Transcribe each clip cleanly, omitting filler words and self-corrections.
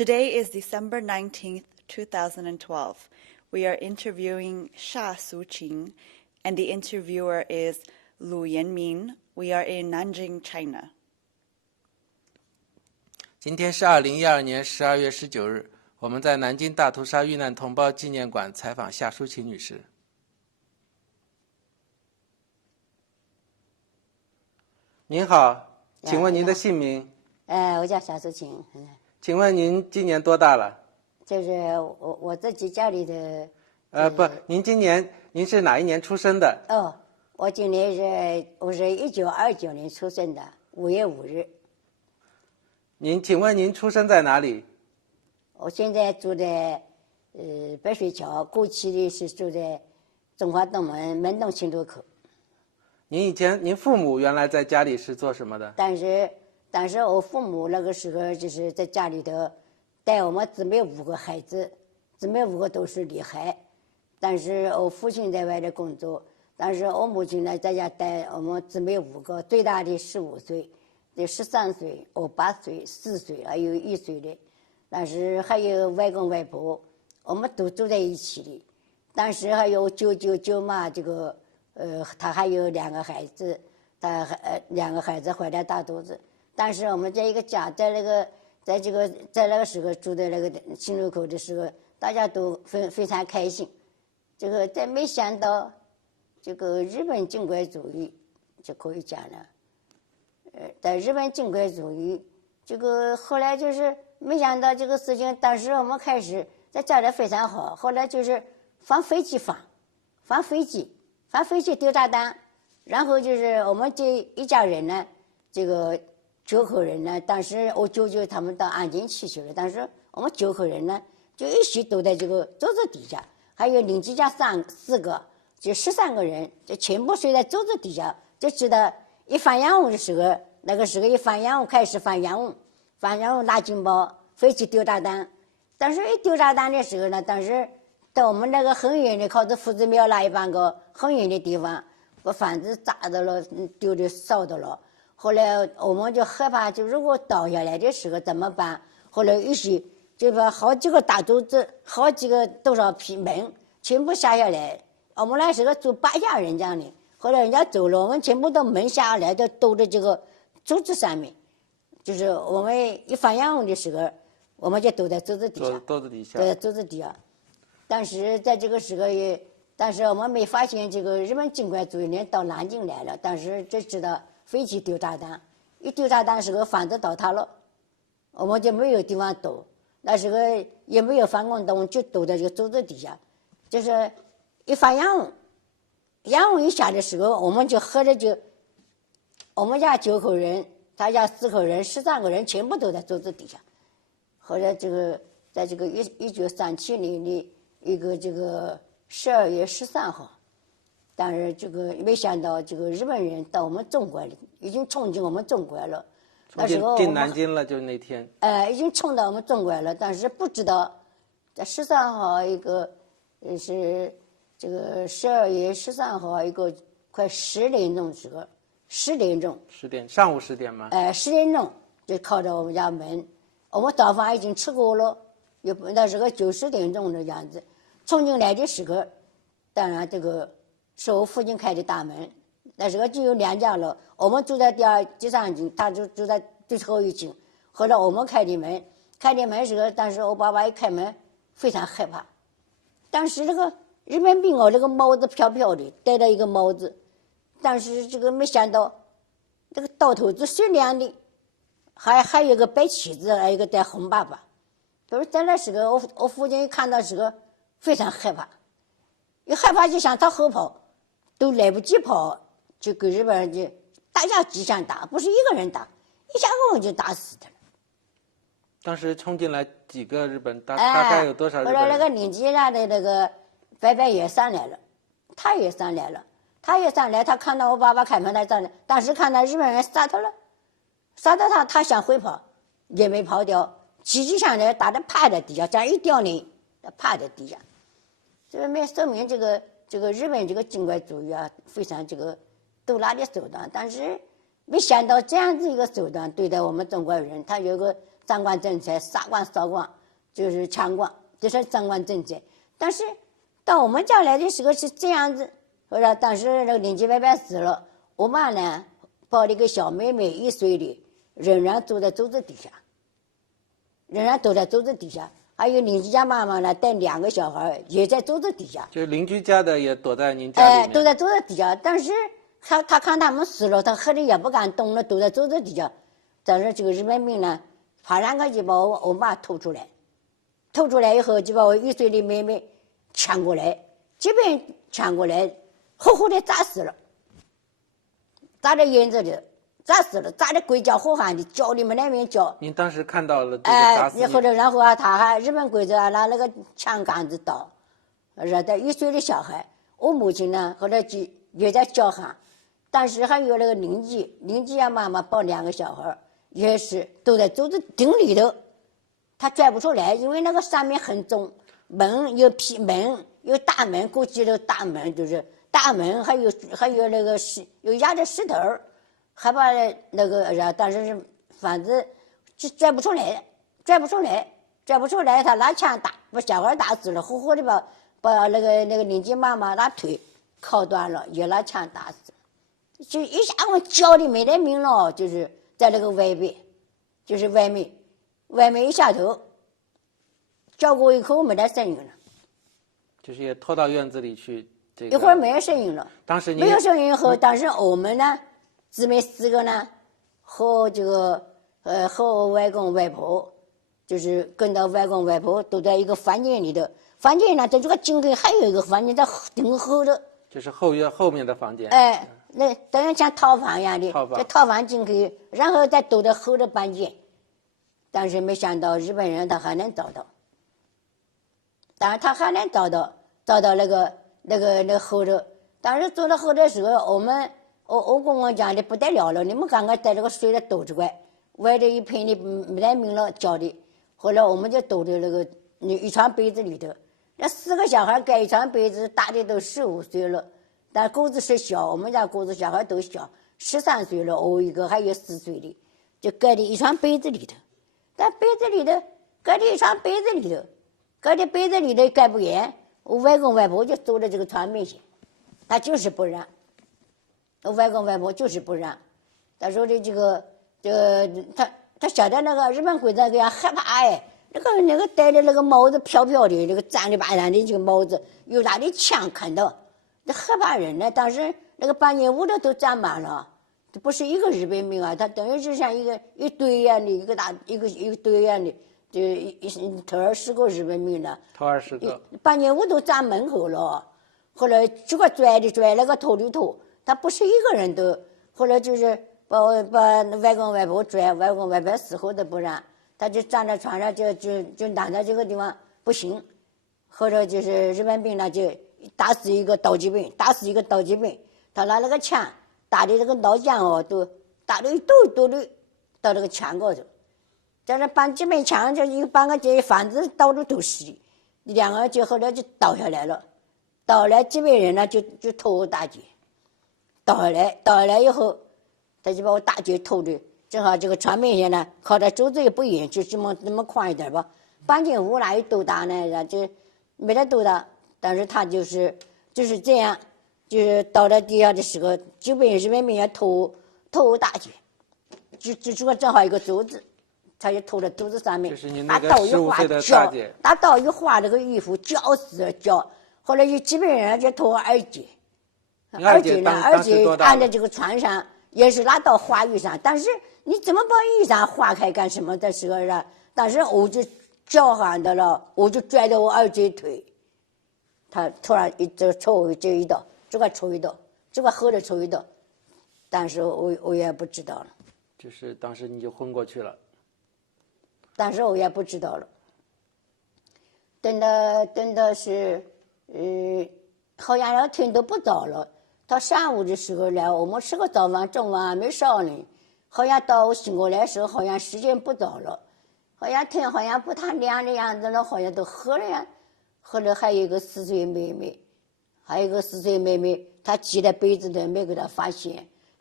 Today is December 19th, 2012. We are interviewing Sha Suqing, and the interviewer is Lu Yanmin. We are in Nanjing, China. 今天是2012年12月19日，我们在南京大屠杀遇难同胞纪念馆采访夏淑琴女士。您好，请问您的姓名？我叫夏淑琴。请问您今年多大了？就是我自己家里的。您是哪一年出生的？哦，我是1929年出生的，5月5日。请问您出生在哪里？我现在住在白水桥，过去的是住在中华东门东新路口。您父母原来在家里是做什么的？但是我父母那个时候就是在家里头带我们姊妹5个孩子，姊妹5个都是厉害，但是我父亲在外头工作，但是我母亲呢在家带我们姊妹5个，最大的15岁，这13岁，我8岁、4岁，还有1岁的，但是还有外公外婆，我们都住在一起的。但是还有舅舅舅妈，这个他还有2个孩子，2个孩子怀了大肚子。但是我们这一个家，在那个时候住在那个新路口的时候，大家都非常开心。再没想到，这个日本军国主义就可以讲了。在日本军国主义，后来就是没想到这个事情，当时我们开始在家里非常好，后来就是放飞机丢炸弹，然后就是我们这一家人呢，这个9口人呢，当时我舅舅他们到安定区去了，但是我们9口人呢就一起都在这个桌子底下，还有邻居家4个，就13个人，就全部睡在桌子底下，就知道一放洋务的时候，那个时候一放洋务开始放洋务拿警报，飞机丢炸弹。但是一丢炸弹的时候呢，当时到我们那个很远的靠着夫子庙那一半个很远的地方，把房子炸到了，丢的烧到了。后来我们就害怕，就如果倒下来的时候怎么办？后来于是就把好几个大柱子，好几个多少批门全部下来。我们那时候住8家人这样的，后来人家走了，我们全部都门下来，都兜在这个柱子上面。就是我们一放洋务的时候，我们就都在柱子底下。桌子底下。对，柱子底下。但是在这个时候但是我们没发现这个日本军国主义人到南京来了，但是只知道飞机丢炸弹，一丢炸弹的时候房子倒塌了，我们就没有地方躲，那时候也没有防空洞，就躲在这个柱子底下。就是一放洋务一下的时候，我们就喝着我们家9口人，他家4口人，13个人全部都在柱子底下。后来在这个1937年的一个12月13号，但是没想到日本人到我们中国了，已经冲进我们中国了。那时候进南京了，就那天。已经冲到我们中国了，但是不知道在13号一个是12月13号一个快10点钟时候上午10点吗？10点钟就靠着我们家门，我们早饭已经吃过了，那时候9、10点钟的样子，冲进来的时候，当然是我父亲开的大门。那时候就有2家了，我们住在第3间，他就住在最后一间。后来我们开的门时候，但是我爸爸一开门非常害怕。当时日本兵那个帽子飘飘的，戴了一个帽子，但是没想到刀头子是亮的，还有个白旗子，还有一个带红爸爸。就是在那时候，我父亲一看到时候非常害怕，一害怕就想朝后跑，都来不及跑，就跟日本人就大家机枪打，不是一个人打，一下我就打死他了。当时冲进来几个日本，大概有多少日本人？后来那个邻居家的伯伯也上来了，他也上来，他看到我爸爸开门来上来，当时看到日本人杀他了，杀到他想回跑，也没跑掉，骑机上来打的趴在地下，这样一掉呢，趴在地下。这说明日本军国主义啊，非常毒辣的手段。但是没想到这样子一个手段对待我们中国人，他有个掌管政策，杀光烧光，就是抢光，这是掌管政策。但是到我们家来的时候是这样子，后来当时那个邻居伯伯死了，我妈呢抱了一个小妹妹1岁的，仍然坐在桌子底下，仍然躲在桌子底下。还有邻居家妈妈呢带2个小孩也在桌子底下，就邻居家的也躲在您家里面。躲在桌子底下。但是他看他们死了，他喝的也不敢动了，躲在桌子底下。但是这个日本兵呢，爬上去就把我妈拖出来，拖出来以后就把我1岁的妹妹抢过来，这边抢过来，活活的砸死了，砸在院子里，砸死了，砸的鬼叫火喊的，叫你们那边叫。您当时看到了这个砸死你，然后啊，他还日本鬼子啊拿那个枪杆子刀，惹得1岁的小孩。我母亲呢，后来就也在叫喊，但是还有那个邻居啊妈妈抱2个小孩，也是都在桌子顶里头，他拽不出来，因为那个上面很重，门有皮门有大门，过去的大门就是大门，还有那个有压着石头，还把那个但是反正就拽不出来，他拿枪打，把小孩打死了，活活的把那个邻居妈妈拿腿敲断了，也拿枪打死，就一下我叫的没得命了，就是在那个外边，就是外面一下头，叫过一口没得声音了，就是也拖到院子里去。这个一会儿没有声音了。当时没有声音后，当时我们呢，姊妹4个呢，和这个和我外公外婆，就是跟着外公外婆都在一个房间里头。房间呢，在这个井口还有一个房间在顶后头，就是后院后面的房间。那等于像套房一样的，在套房进去，然后再躲在后头搬间。但是没想到日本人他还能找到，但是他还能找到那个后头。当时走到后头的时候，我跟我讲的不得了了，你们赶快在这个水里躲出来，外头一片的没得命了叫的。后来我们就躲在那个一床被子里头。那4个小孩盖一床被子，大的都15岁了，但个子是小，我们家个子小孩都小，13岁了，我一个还有4岁的，就盖在一床被子里头。但被子里头盖在一床被子里头，盖在被子里头盖不严，我外公外婆就坐在这个床面前，他就是不让。我外公外婆就是不让，他说的他晓得那个日本鬼子给他害怕哎。那个戴的那个帽子飘飘的，那个站里巴烂的这个帽子，有他的枪看到，那害怕人呢。当时那个搬进屋的都站满了，这不是一个日本兵啊，他等于是像一堆一样的，一个堆一样的，就头20个日本兵了。头20个。搬进屋都站门口了，后来这个拽那个拖的拖，他不是一个人都，后来就是把外公外婆拽，外公外婆死后都不让。他就站在床上，就挡在这个地方不行，或者就是日本兵呢就打死一个刀击兵，他拿那个枪打的这个刀匠哦，都打了一兜一兜的到这个墙高头，在那搬几面墙，就一搬个这房子到处都是，2个就后来就倒下来了，倒来几百人呢就拖我大姐，倒下来以后，他就把我大姐拖的。正好这个床面前呢，靠在桌子也不远，就这么宽一点吧。搬进屋哪有多大呢？就没得多大，但是他就是这样，就是倒在地下的时候，就被日本兵也拖我大姐，就这个正好一个桌子，他就拖在桌子上面，就是您那个15岁的大姐，拿刀一划那个衣服，绞死了绞。后来有几百人就拖我二姐，二姐按在这个床上，也是拿刀划衣裳，但是。你怎么把衣裳划开干什么的时候啊？当时我就叫喊的了，我就拽着我二姐腿，他突然抽我这一刀，这个抽一刀，这个后头抽一刀，但是我也不知道了。就是当时你就昏过去了。但是我也不知道了。等到是，好像要天都不早了，到上午的时候来，我们吃个早饭，中午还没烧呢。好像到我醒过来的时候，好像时间不早了，好像天好像不太亮的样子了，好像都黑了呀。后来还有一个4岁妹妹，她挤在被子里没给她发现。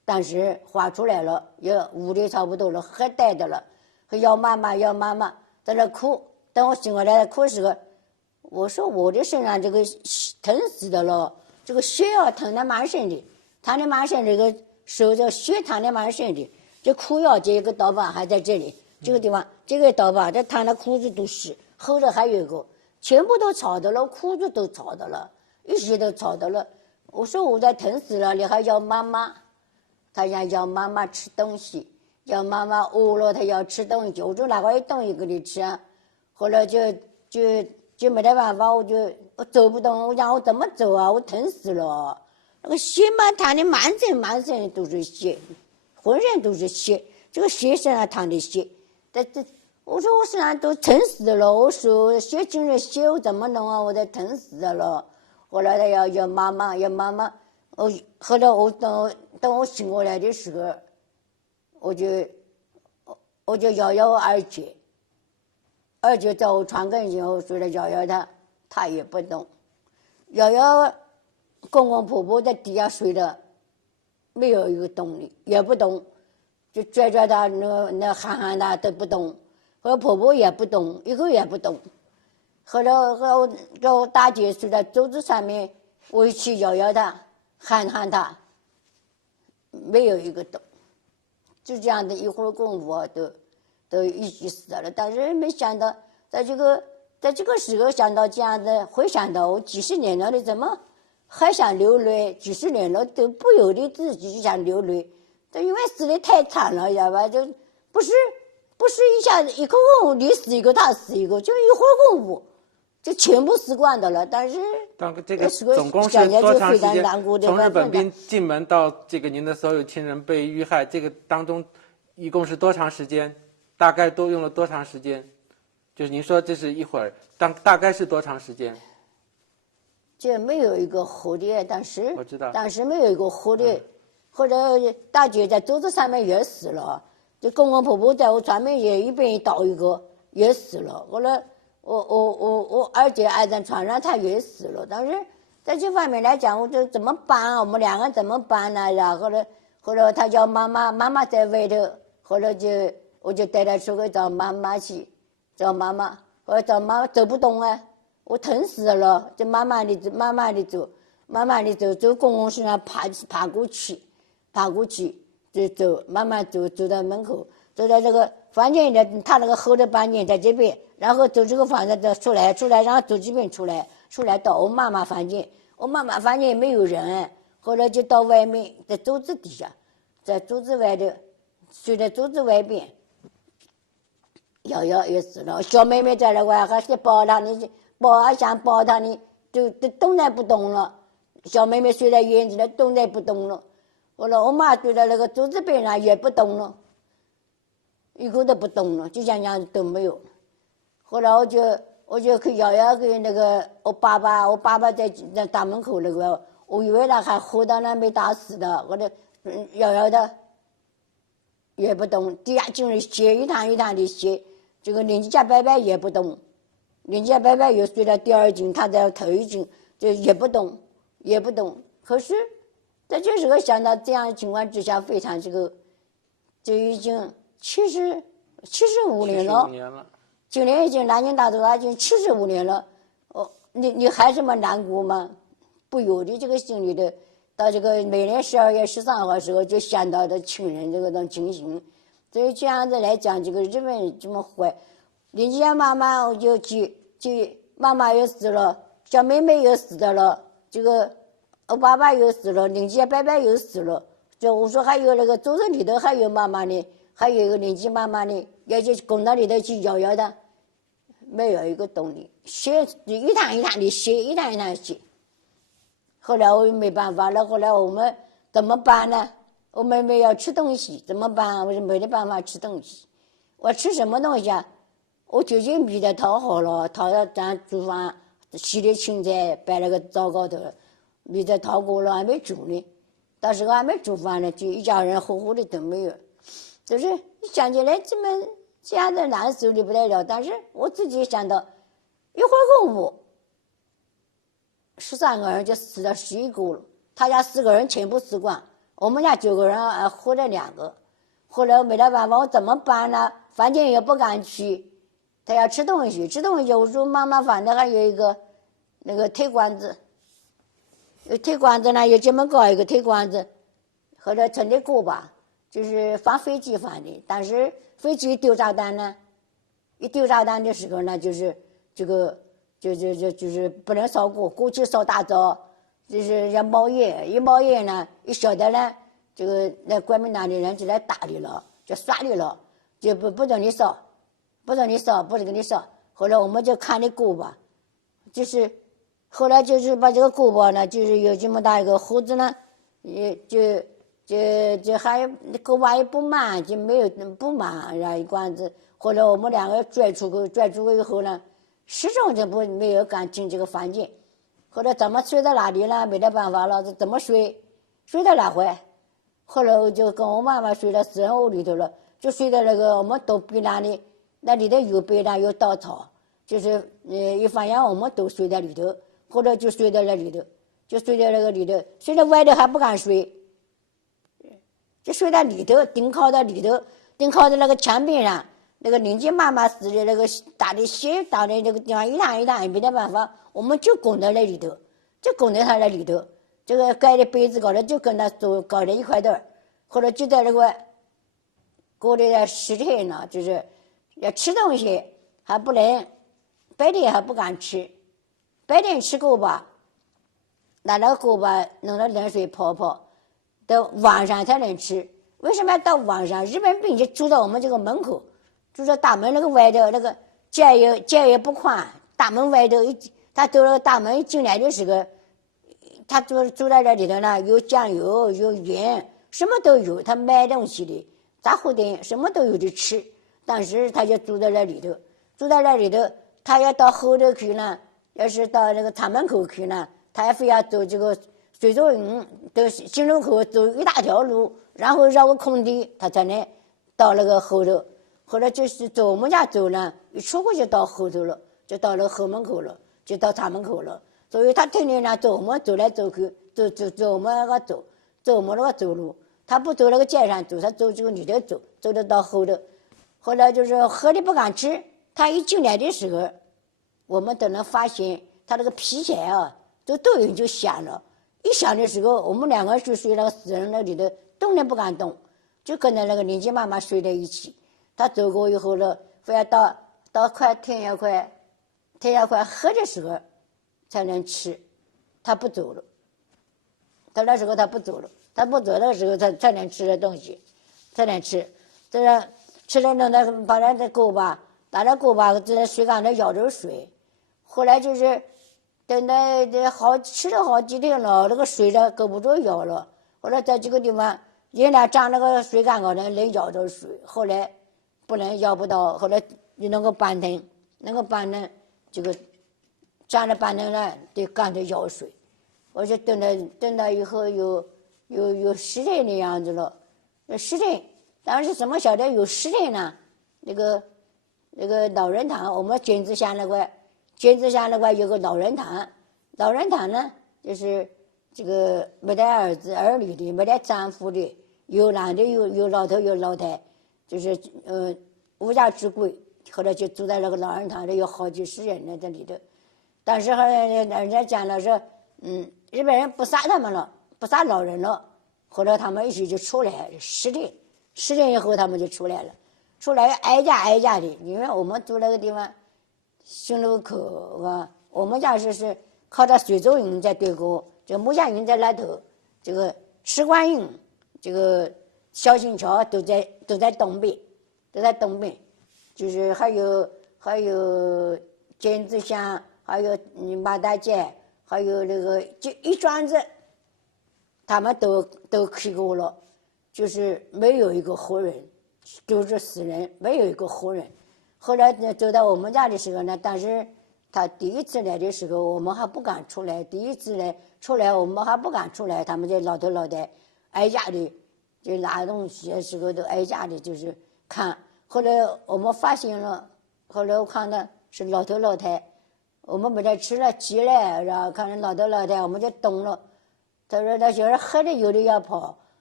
但是画出来了，也屋里差不多了，还带着了，还要妈妈要妈妈，在那哭。等我醒过来哭时候，我说我的身上这个疼死的了，这个血要疼的蛮深的，疼的蛮深，这个手这血疼的蛮深的，这裤腰这一个刀疤还在这里，这个地方这个刀疤，这烫的裤子都是，后头还有一个，全部都吵的了，裤子都吵的了，一些都吵的了。我说我在疼死了，你还要妈妈？他想要妈妈吃东西，要妈妈饿了，他要吃东西，我就拿过一东西给你吃啊。后来就没得办法，我走不动，我讲我怎么走啊？我疼死了，那个血嘛淌的满身都是血，浑身都是血，这个血身上淌的血，我说我身上都疼死了，我手血进了血，我怎么弄啊？我都疼死了。后来他要妈妈，后来我等我醒过来的时候，我就摇摇我二姐。二姐在我床跟前，我睡了摇摇她也不动，摇摇公公婆婆在底下睡的，没有一个动力，也不动，就拽她那喊她都不动，和婆婆也不动，一个也不动。后来我大姐睡在桌子上面，我一起摇摇她，喊她，没有一个动，就这样的一会儿功夫都一起死了。但是没想到在这个时候想到这样的，会想到我几十年了，你怎么还想流泪？几十年了都不由得自己就想流泪，这因为死得太惨了，知道吧？就不是一下子一个功夫你死一个他死一个，就一会儿功夫就全部死光的了。但是这个总共是多长时间？从日本兵进门到这个您的所有亲人被遇害，这个当中一共是多长时间？大概都用了多长时间？就是您说这是一会儿，大概是多长时间？这没有一个活的，但是我知道，但是没有一个活的。或者大姐在桌子上面也死了，就公公婆婆在我床边也一边倒一个也死了。后来我二姐挨在床上，她也死了。但是在这方面来讲，我就怎么办啊？我们两个怎么办呢？然后后来她叫妈妈在外头，后来我就带她出去找妈妈去，找妈妈，后来找妈妈走不动啊，我疼死了，就慢慢的走，走公公身上爬过去就走，慢慢走到门口，走到这个房间里，他那个后的房间在这边，然后走这个房子出来，然后走这边出来到我妈妈房间，我妈妈房间没有人，后来就到外面，在桌子底下，在桌子外头睡在桌子外边，瑶瑶也死了，小妹妹在那块还是抱她，想抱她呢，就动弹不动了，小妹妹睡在院子里动弹不动了。后来我妈睡在那个桌子边上也不动了，一个都不动了，就像样都没有。后来我就去瑶瑶给那个我爸爸在大门口那个，我以为他还活到那没打死的，后来瑶瑶的也不动，底下进了血，一趟一趟的血。这个邻居家伯伯也不动，邻居家伯伯又睡到第二间，他在头一间，就也不动。可是在这时候想到这样的情况之下，非常就已经75年了。今年已经南京大屠杀已经75年了。你还这么难过吗？不由得这个心里的，到这个每年12月13号的时候就想到的亲人这个种情形。所以这样子来讲，这个日本人这么坏，邻居家妈妈我就妈妈又死了，小妹妹又死的了，这个我爸爸又死了，邻居家伯伯又死了，就我说还有那个桌子里头还有妈妈呢，还有一个邻居妈妈呢，要去拱到里头去摇摇的，没有一个动力，血一趟一趟的血，一趟一趟的血。后来我又没办法了，后来我们怎么办呢？我妹妹要吃东西怎么办？我就没得办法吃东西。我吃什么东西啊？我就米的淘好了，淘到咱厨房洗的青菜摆那个灶高头，米的淘过了还没煮呢，到时候还没煮饭呢，就一家人活活的都没有。就是想起来这样的难受的不得了，但是我自己想到一会儿功夫13个人就死了11个了，他家4个人全部死光。我们家9个人活着2个，后来没得办法，我怎么办呢？饭店也不敢去，他要吃东西，我说妈妈饭店还有一个那个铁罐子，有铁罐子呢，有这么高一个铁罐子，后来存的锅巴，就是放飞机放的，但是飞机丢炸弹呢，一丢炸弹的时候呢，就是这个就是不能烧锅，过去烧大灶，就是要冒烟，一冒烟呢，一晓得呢，这个那国民党的人就来打你了，就耍你了，就不准你烧，不准给你烧。后来我们就看那锅巴，就是后来就是把这个锅巴呢，就是有这么大一个盒子呢，也就还锅巴也不满，就没有不满，然后一罐子。后来我们2个拽出去以后呢，始终就没有敢进这个房间。后来怎么睡在哪里呢？没得办法了，怎么睡到哪回？后来我就跟我妈妈睡到私人屋里头了，就睡在那个我们都避难的，那里头有被单有稻草，就是一放羊我们都睡在里头。后来就睡在那里头，睡在外头还不敢睡，就睡在里头，顶靠在那个墙边上，那个邻居妈妈死的那个打的血打的那个地方一趟也没得办法，我们就拱在那里头，就拱在他那里头，这个盖的被子搞的就跟他走搞在一块的，后来就在那个过了10天呢，就是要吃东西还不能，白天还不敢吃，白天吃锅巴，拿那个锅巴弄到冷水泡泡，到晚上才能吃。为什么要到晚上？日本兵就住在我们这个门口，住在大门那个外头，那个街也不宽，大门外头他走那个大门一进来的时候，他住在那里头呢，有酱油有盐，什么都有，他卖东西的杂货店什么都有的吃，但是他就住在那里头，他要到后头去呢，要是到那个厂门口去呢，他还非要走这个水族营到新路口走一大条路，然后绕个空地，他才能到那个后头。后来就是走我们家走呢，一出去就到后头了，就到那个后门口了，就到厂门口了。所以他天天呢走我们走来走去，走我们那个走我们那个走路，他不走那个街上走，他走这个里头走得到后头。后来就是喝的不敢吃，他一进来的时候，我们都能发现他那个皮鞋啊，都有就响了。一响的时候，我们2个就睡那个死人那里头，动都不敢动，就跟着那个邻居妈妈睡在一起。他走过以后了，非要到快天要快黑的时候才能吃，他不走了。到那时候他不走了，他不走的时候才能吃的东西，才能吃。这个吃了弄的把那锅巴打了锅巴在水缸里舀着水，后来就是等到吃了好几天了，那个水呢够不着舀了。后来在这个地方原来长那个水缸高头能舀着水，后来不能舀不到，后来就那个板凳这个站了板凳了，得干脆舀水。我就等到以后有10天的样子了，10天，当时怎么晓得有10天呢？那个老人堂，我们尖子乡那块有个老人堂呢，就是这个没得儿女的，没得丈夫的，有男的有老头有老太，就是无家之鬼。后来就住在那个老人堂里，有好几十人呢在里头。但是后来人家讲了说，日本人不杀他们了，不杀老人了。后来他们一起就出来10天以后他们就出来了，出来挨家的，因为我们住那个地方新路口啊，我们家是靠着水族营在对过，这个木匠营在那头，这个吃官营，这个小新桥都在东边，就是还有尖子乡，还有马大街，还有那个就一庄子，他们都去过了，就是没有一个活人，都是死人，没有一个活人。后来走到我们家的时候呢，但是他第一次来的时候，我们还不敢出来。第一次来出来，我们还不敢出来，他们就老头老太挨家的，就拿东西的时候都挨家的，就是看。后来我们发现了，后来我看到是老头老太，我们没得吃了鸡了，然后看到老头老太，我们就懂了。他说那小孩喝的有的要跑，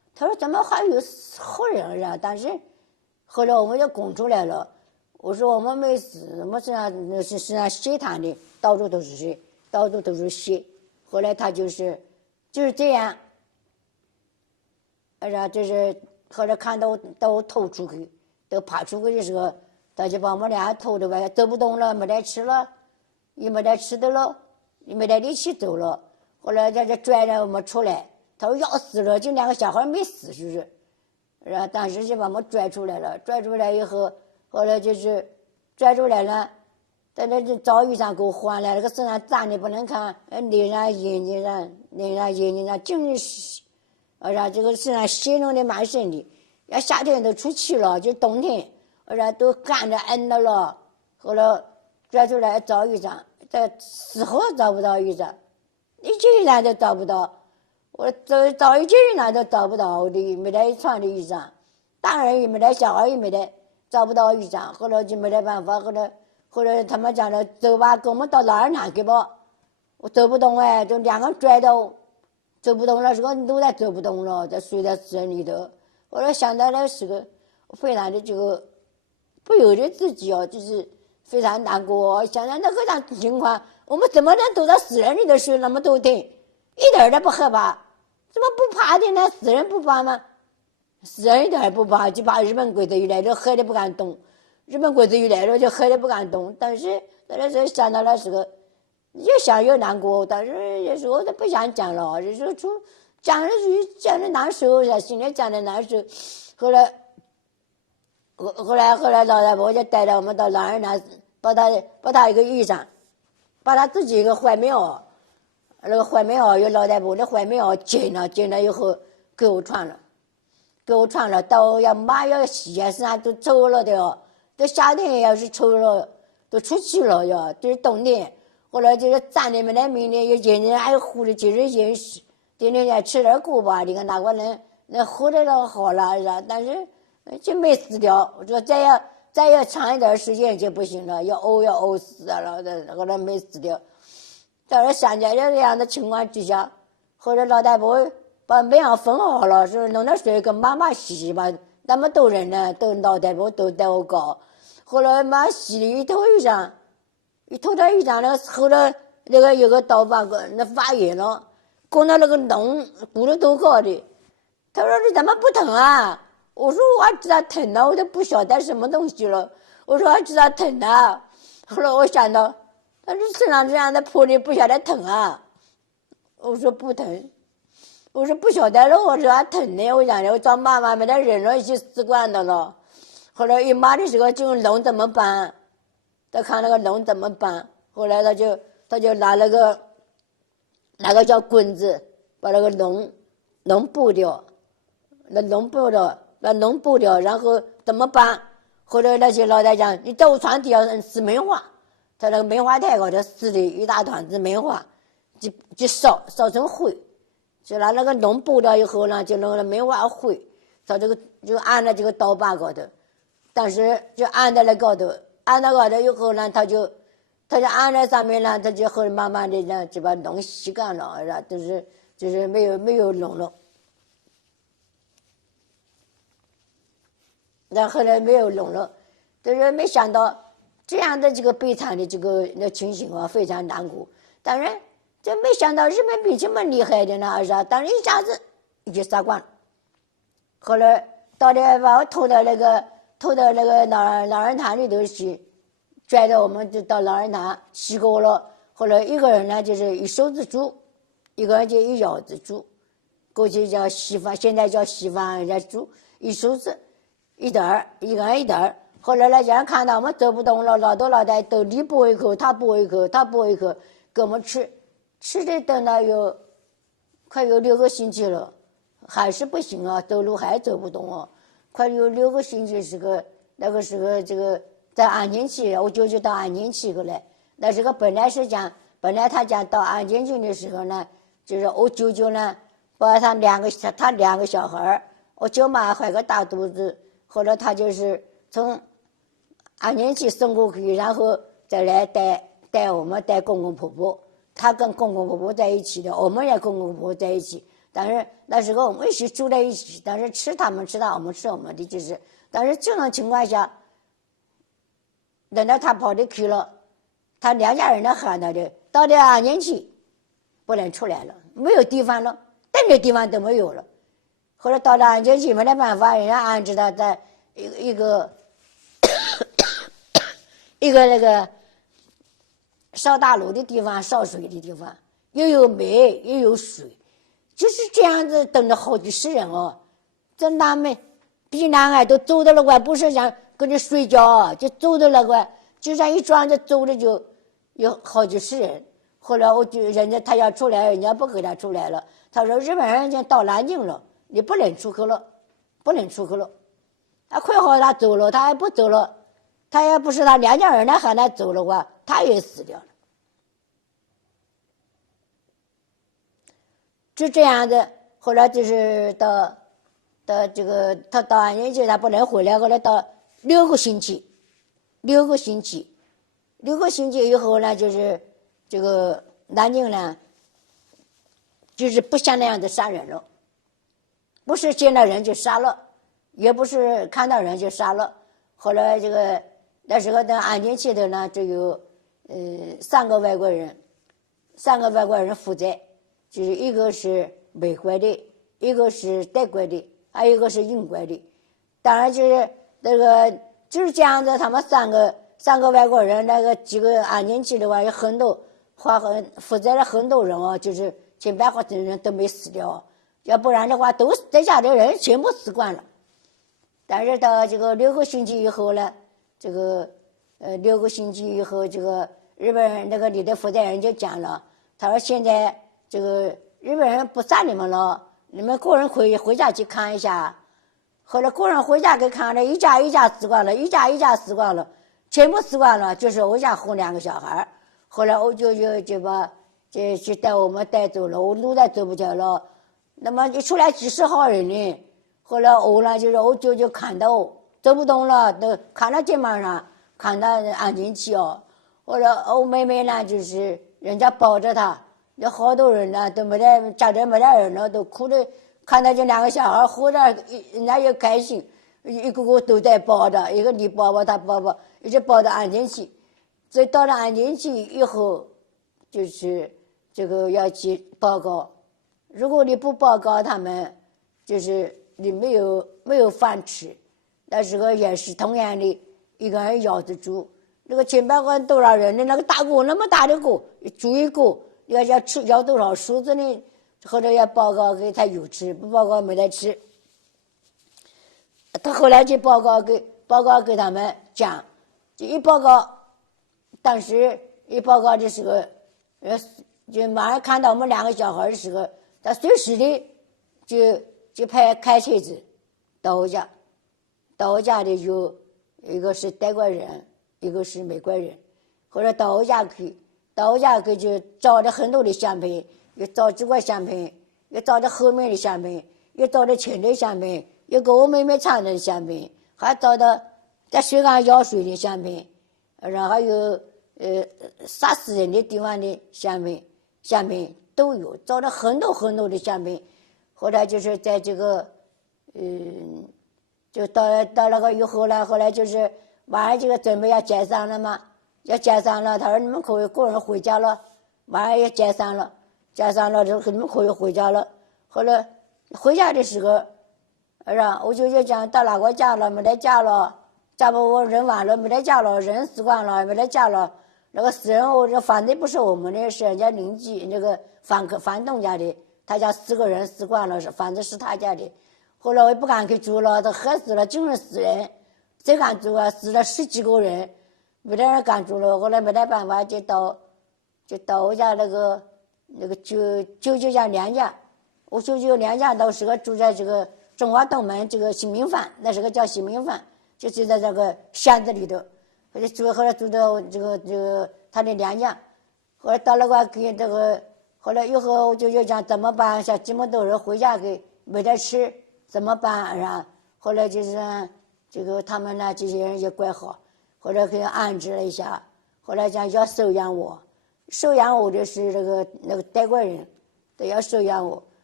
他说怎么还有活人啊？但是后来我们就供出来了。我说我们没死，我们身上血淌的，到处都是血，到处都是血。后来他就是这样，就是后来看到我吐出去，都爬出去的时候，他就把我们俩拖着吧，走不动了，没得吃了，也没得吃的了，也没得力气走了。后来在这拽着我们出来，他说要死了，就2个小孩没死，是不是？然后当时就把我们拽出来了，拽出来以后，后来就是拽出来了，在那就遭遇上给我换了，那个身上脏的不能看，脸上、眼睛上尽是，这个身上血弄得蛮深的，要夏天都出气了，就冬天，都干的摁的了。后来拽出来找医生，在死后找不到医生，一级医生都找不到。我找一级医生都找不到的，没得床的医生，大人也没得，小孩也没得，找不到医生。后来就没得办法，后来他们讲了，走吧，跟我们到老二那去吧。我走不动哎，就2个拽到，走不动了，这个都在走不动了，在睡在死人里头。后来想到那是个非常的这个不由得自己哦，就是非常难过。想到那个样情况，我们怎么能走到死人里头睡那么多天，一点都不害怕？怎么不怕的呢？死人不怕吗？死人一点也不怕，就怕日本鬼子一来了，吓得不敢动。日本鬼子一来了，就吓得不敢动。但是那时候想到那时候，越想越难过。但是有时候都不想讲了，有时候讲的难受，心里讲的难受。后来老太婆就带着我们到老人那，把他一个医生，把他自己一个怀棉袄，那个怀棉袄有老太婆的怀棉袄剪了以后给我穿了，到要马要洗啊，身上都臭了的哦。这夏天要是臭了，都出去了呀，就是冬天。后来就是站的没得命的，有些人还有活的，就是饮食，天天吃点锅巴，你看哪个人那活的都好了是吧？但是就没死掉。我说再要长一点时间就不行了，要呕死了，后来没死掉。到了现在这样的情况之下，后来老太婆把棉袄缝好了，说弄点水给妈妈洗吧。那么多人呢，都老太婆都带我搞。后来妈洗了一头衣裳，那个后来那个有个刀疤那发炎了，攻到那个脓，骨头都高的。他说你怎么不疼啊？我说我知道疼了，我都不晓得什么东西了。我说我知道疼啊。后来我想到，他说身上这样的破的不晓得疼啊。我说不疼，我说不晓得了，我说还疼呢。我想着我找妈妈没得人了，去习惯的了。后来姨妈的时候就脓怎么办？他看那个脓怎么办？后来他就拿那个叫棍子，把那个脓补掉，那脓补掉，然后怎么办？后来那些老太讲，你到床底下撕棉花，他那个棉花台高头撕的一大团子棉花，就烧成灰，就拿那个脓补掉以后呢，就弄了棉花灰，他这个就按在这个刀把高头。当时就按在那高头，按到高头以后呢，他就按在上面呢，他就后来慢慢的呢就把脓吸干了，然后就是没有脓了。那后来没有脓了，就是没想到这样的这个悲惨的这个那情形啊，非常难过。当然，就没想到日本兵这么厉害的呢，是吧？当然一下子就杀光了。后来到了把我拖到那个老人堂里头去，拽着我们就到老人堂洗过了。后来一个人呢就是一手指猪，一个人就一腰子猪，过去叫稀饭，现在叫稀饭，人家猪一手指一点儿，一个人一点儿。后来呢，家人看到我们走不动了，老头老太都你剥一口，他剥一口，他剥一口，给我们吃的等了快有6个星期了，还是不行啊，走路还走不动啊。快有6个星期那个时候这个在安监区，我舅舅到安监区过来。那时候本来他讲到安监区的时候呢，就是我舅舅呢把他两个小孩，我舅妈怀个大肚子，后来他就是从安监区送过去，然后再来带我们带公公婆婆，他跟公公婆婆在一起的，我们也公公婆婆在一起。但是那时候我们一起住在一起，但是吃他们吃他，我们吃我们的，就是。但是这种情况下，等到他跑的去了，他两家人都喊他的，到了2年去，不能出来了，没有地方了，待的地方都没有了。后来到了2年去，没得办法，人家安置他在一个那个烧大炉的地方，烧水的地方，又有煤又有水，就是这样子等了好几十人哦。这南美比南海都走到了外，不是像跟着睡觉，就走到了外，就像一转着走的就有好几十人。后来我就人家他要出来，人家不给他出来了。他说日本人已经到南京了，你不能出去了，不能出去了。他快好他走了，他还不走了，他要不是他两家人来喊他走的话，他也死掉了。就这样子，后来就是到这个他到2年级他不能回来，后来到6个星期以后呢，就是这个南京呢，就是不像那样的杀人了，不是见到人就杀了，也不是看到人就杀了。后来这个那时候等2年级的呢，就有3个外国人负责，就是一个是美国的，一个是德国的，还有一个是英国的。当然就是那个就是这样子，他们三个外国人，那个几个2年级的话有很多负责了很多人哦，就是前半伙的人都没死掉，要不然的话都在家的人全部死光了。但是到这个6个星期以后呢，这个6个星期以后，这个日本人那个里的负责人就讲了，他说现在这个日本人不杀你们了，你们个人回家去看一下。后来个人回家去看了，一家死光了，一家死光了，全部死光了，就是我家哄2个小孩。后来我舅舅就把就带我们带走了，我路再走不掉了。那么一出来几十号人呢，后来我呢就是我舅舅看到我走不动了，都看到肩膀上，看到安静气哦。后来我妹妹呢就是人家抱着她，有好多人呢都没得家里没得人了，都哭的，看到这2个小孩哭着，人家也开心，一个个都在抱着，一个你抱抱他抱抱，一直抱到安静期。所以到了安静期以后，就是这个要去报告。如果你不报告他们，就是你没有饭吃。那时候也是同样的，一个人咬得住。那个前半个多少人的那个大锅，那么大的锅，煮一锅，要吃要多少数子呢？或者要报告给他有吃，不报告没得吃。他后来就报告给他们讲，就一报告，当时一报告的时候，就马上看到我们2个小孩的时候，他随时的就派开车子到我家的有一个是德国人，一个是美国人。后来到我家去就找了很多的相片，又找这个相片，又找着后面的相片，又找着前的相片，又给我妹妹唱的相片，还找到在水缸舀水的相片，然后还有杀死人的地方的相片都有，找了很多很多的相片。后来就是在这个就到那个以后呢，后来就是晚上这个准备要解散了嘛，要解散了，他说你们可以个人回家了，晚上也解散了之后你们可以回家了。后来回家的时候，我就讲到哪个家了，没得家了，家把我人完了，没得家了，人死光了，没得家了。那个死人我这房子不是我们的，是人家邻居那个房东家的，他家4个人死光了，房子是他家的。后来我也不敢去住了，都害死了，净是死人，谁敢住啊？死了10几个人，没得人敢住了。后来没得办法，就到我家那个舅舅家娘家，我舅舅娘家到时候住在这个中华东门这个新民坊，那时候叫新民坊，就住在这个巷子里头。后来住到这个他的娘家，后来到了个给这个，后来以后我舅舅讲怎么办？像这么多人回家给没得吃。怎么办？后来就是这个他们呢，这些人也怪好，后来给安置了一下。后来讲要收养我的是那个德国人，都要收养我。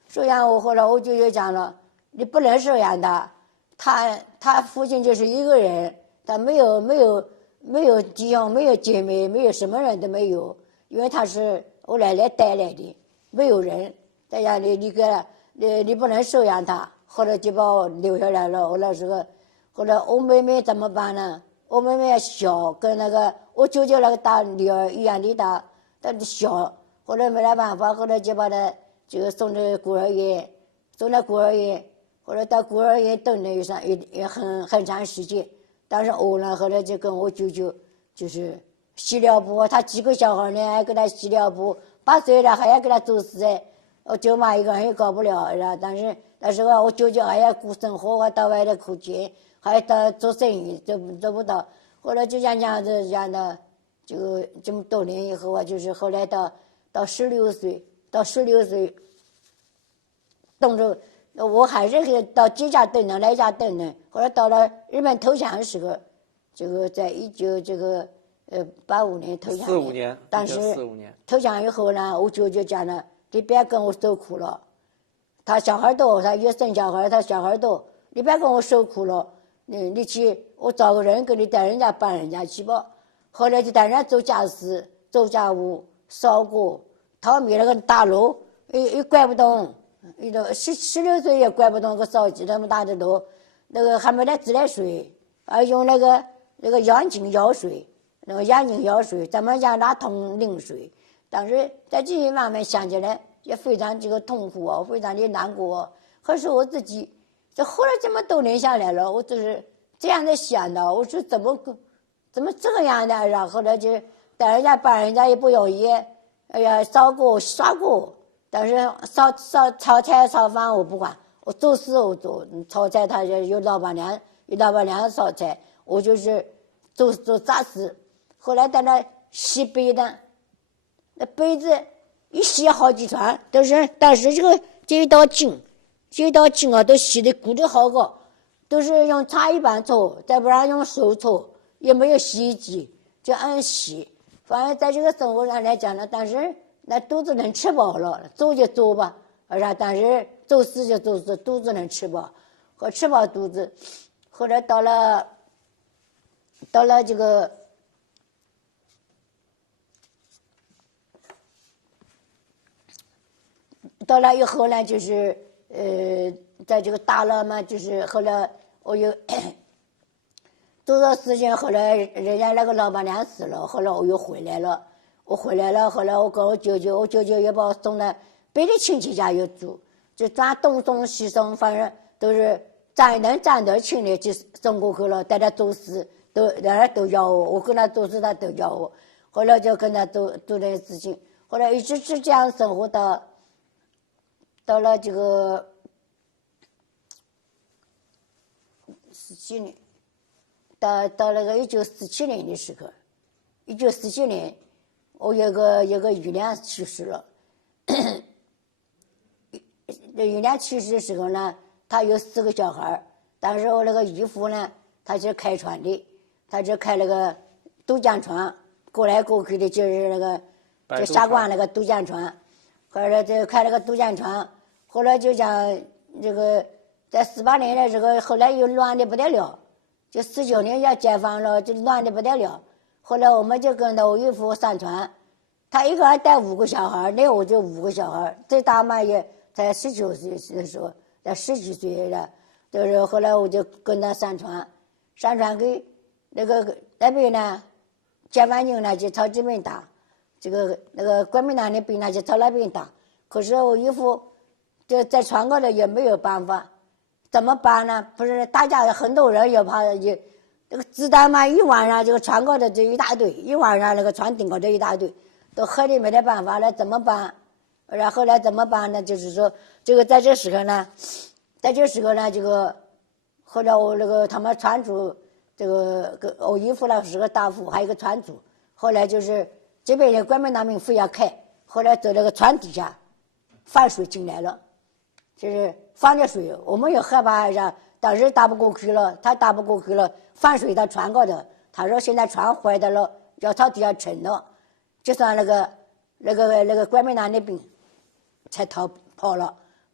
收养我，后来我舅舅讲了，你不能收养他，他父亲就是一个人，他没有弟兄，没有姐妹，没有什么人都没有，因为他是我奶奶带来的，没有人在家里，你不能收养他，后来就把我留下来了。后来我妹妹怎么办呢？我妹妹小，跟那个我舅舅那个大女儿一样的大，但是小，后来没来办法，后来就把她就送到孤儿院，后来到孤儿院等了也很长时间，但是饿了，后来就跟我舅舅就是洗尿布，他几个小孩呢，还给他洗尿布，8岁了还要给他做事哎，我舅妈一个人也搞不了，但是我舅舅还要顾生活，我到外头扣钱，还要到做生意，做不到。后来就这样的，就这么多年以后啊，就是后来到16岁，等着我还是到这家等等那家等等，后来到了日本投降的时候，这个在85年投降，45年，但是1945年投降以后呢，我舅舅讲了，你别跟我受苦了。他小孩多，他也生小孩，他小孩多，你别跟我受苦了。你去，我找个人给你带人家帮人家去吧。后来就带人家做家事、做家务、烧锅、淘米，那个大炉也拐不动，16岁也拐不动个烧鸡那么大的炉，那个还没得自来水，还用那个眼镜舀水，咱们家拿桶拧水。但是在这些方面想起来也非常这个痛苦啊，非常的难过啊。可是我自己，这后来这么多年下来了，我就是这样的想的，我说怎么这个样的？然后呢，就带人家帮人家也不容易，哎呀，烧锅刷锅，但是炒菜炒饭我不管，我做事我做，炒菜他就有老板娘烧菜，我就是做杂事。后来在那洗杯的，那杯子一洗好几床，但是这一道筋啊，都洗得鼓得好高，都是用茶叶板搓，再不然用手搓，也没有洗衣机，就按洗。反正在这个生活上来讲呢，但是那肚子能吃饱了，做就做吧，但是做事就做事，肚子能吃饱，和吃饱肚子。后来到了这个。到了以后呢，就是在这个大了嘛，就是后来我又做做事情，后来人家那个老板娘死了，后来我又回来了，后来我跟我舅舅也把我送到别的亲戚家又住，就转东送西送，反正都是能站得亲的就送过去了，带他做事都要我跟他做事他都要我，后来就跟他做这些事情，后来一直是这样生活到了这个17年，到那个1947年的时候，1947年，我有个姨娘去世了。姨娘去世的时候呢，她有4个小孩，当时我那个姨父呢，他是开船的，他就开那个渡江船，过来过去的，就是那个就下关那个渡江船，后来就开那个渡江船。后来就讲这个，在48年的时候，后来又乱的不得了，就49年要解放了，就乱的不得了。后来我们就跟着我岳父上船，他一个人带5个小孩，那我就5个小孩，最大嘛也才19岁的时候，才10几岁了。就是后来我就跟他上船给那边呢，解放军呢就朝这边打，那个国民党那边呢就朝那边打。可是我岳父就在船高头也没有办法，怎么办呢？不是大家很多人也怕这个子弹嘛，一晚上这个船高头就一大堆，一晚上那个船顶高头一大堆，都喝的没得办法了，怎么办？然后来怎么办呢？就是说这个在这时候呢，这个后来我那个他们船主，这个我姨父呢是个大夫，还有一个船主，后来就是这边的国民党兵非要开，后来在那个船底下放水进来了。就是放着水，我们也害怕当时打不过去了，他打不过去了，放水到船高头。他说现在船坏的了，要朝底下沉了，就算那个国民党的兵才跑了，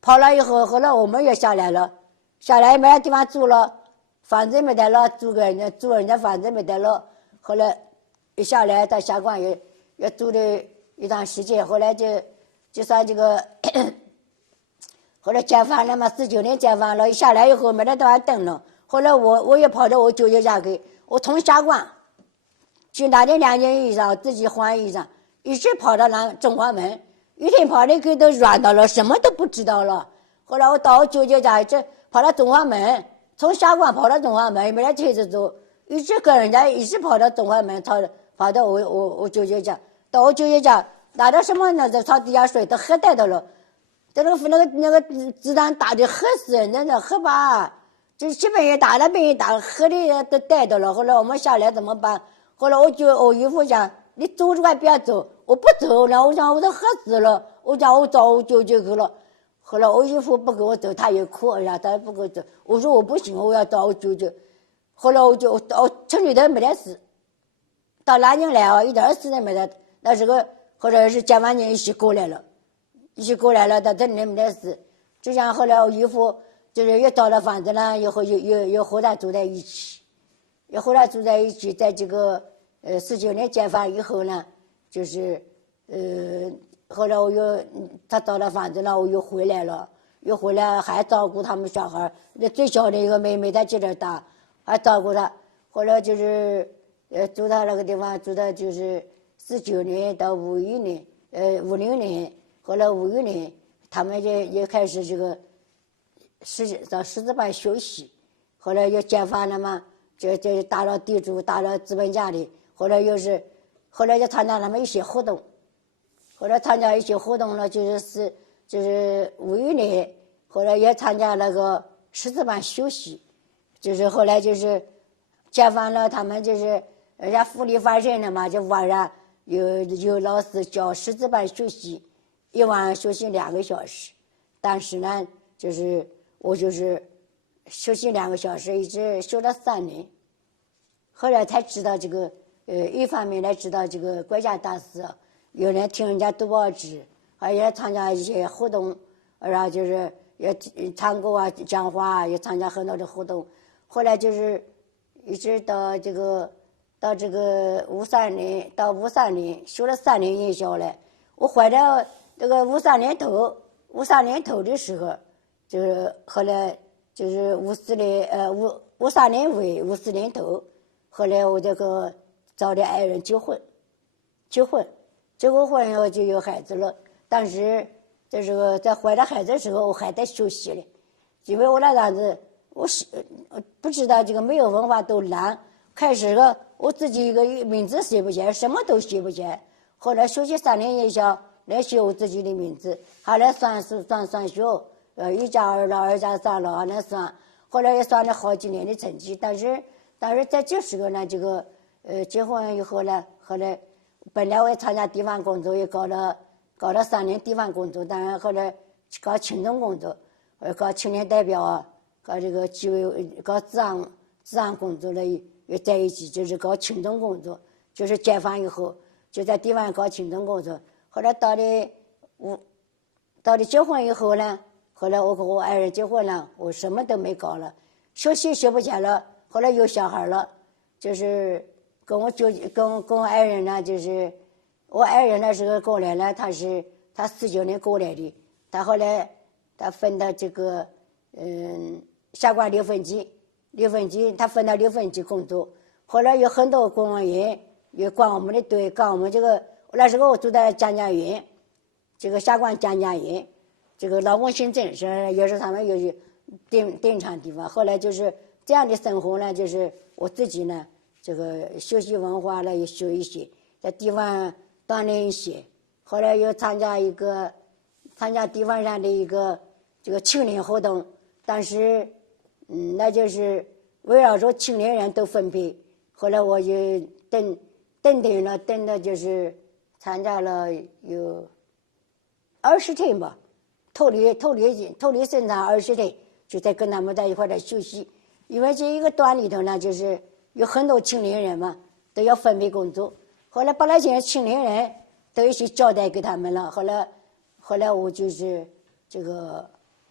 跑了以后，后来我们也下来了，下来没地方住了，房子没得了，住人家房子没得了，后来一下来到下关也住了一段时间，后来就算这个后来解放了嘛，19年解放了，一下来以后没得地方等了，后来我也跑到我舅舅家去，我从下关去拿点2件衣裳，自己换衣裳，一直跑到中华门，一天跑的去都软到了，什么都不知道了。后来我到我舅舅家，这跑到中华门，从下关跑到中华门，没得车子走，一直跟人家一直跑到中华门，跑到我舅舅家，到我舅舅家拿到什么呢？在草地下睡，都黑带到了，这那个子弹打的黑死人，那黑吧，这西北也打，那边也打，黑的都带到了。后来我们下来怎么办？后来我姨夫讲，你走出来不要走，我不走了，我想我都黑死了，我讲我找我舅舅去了。后来我姨夫不给我走，他也哭，然后他不给我走，我说我不行，我要找我舅舅。后来我城里头没得事，到南京来啊，一点事都没得。那时候后来是解放军一起过来了，到这里没得事。就像后来我姨夫就是也找了房子了，以后又和他住在一起。也后来住在一起，在这个19年解放以后呢，就是后来他找了房子了，我又回来了，还照顾他们小孩，那最小的一个妹妹她今年大，还照顾她。后来就是住到那个地方，住到就是19年到51年，50年，后来51年他们也开始这个到狮子班休息，后来又解放了嘛。就打了地主，打了资本家的，后来就参加他们一些活动，后来参加一些活动了，就是51年，后来也参加那个狮子班休息，就是后来就是解放了，他们就是人家福利发生了嘛，就晚上有老师教狮子班休息，一晚上休息2个小时，但是呢，我休息2个小时，一直休了3年，后来才知道这个，一方面来知道这个国家大事，有人听人家读报纸，还有参加一些活动，然后就是也唱歌啊、讲话啊，也参加很多的活动。后来就是一直到这个53年，修了3年夜校了。我怀了这个53年头的时候，就是后来。就是53年尾，54年头，后来我这个找的爱人结婚以后就有孩子了。但是这时候在怀了孩子的时候，我还在休息了，因为我那样子，我不知道这个没有文化都难。开始我自己一个名字写不起来，什么都写不起来。后来休息3年夜校来写我自己的名字，还来算数算学。1加2了，2加3了，还能算。后来也算了好几年的成绩，但是在这时候呢，这个结婚以后呢，后来本来我也参加地方工作，也搞了3年地方工作，但是后来搞群众工作，搞青年代表啊，搞这个搞治安工作了，也在一起，就是搞群众工作，就是解放以后就在地方搞群众工作。后来到了结婚以后呢。后来我和我爱人结婚了，我什么都没搞了，学习学不起来了。后来有小孩了，就是跟我爱人呢，就是我爱人那时候过来了，他19年过来的，他后来他分到这个下关6分局，他分到6分局工作。后来有很多公务员也管我们的队，管我们这个。那时候我住在江家园，这个下关江家园。这个劳工行政也是他们有定场地方。后来就是这样的生活呢，就是我自己呢，这个学习文化了也学一些，在地方锻炼一些。后来又参加地方上的一个这个青年活动，但是那就是围绕着青年人都分配。后来我就等了就是参加了有20天吧。脱离生产20天，就在跟他们在一块儿休息。因为这一个段里头呢，就是有很多青年人嘛，都要分配工作。后来把那些青年人都一起交代给他们了。后来我就是这个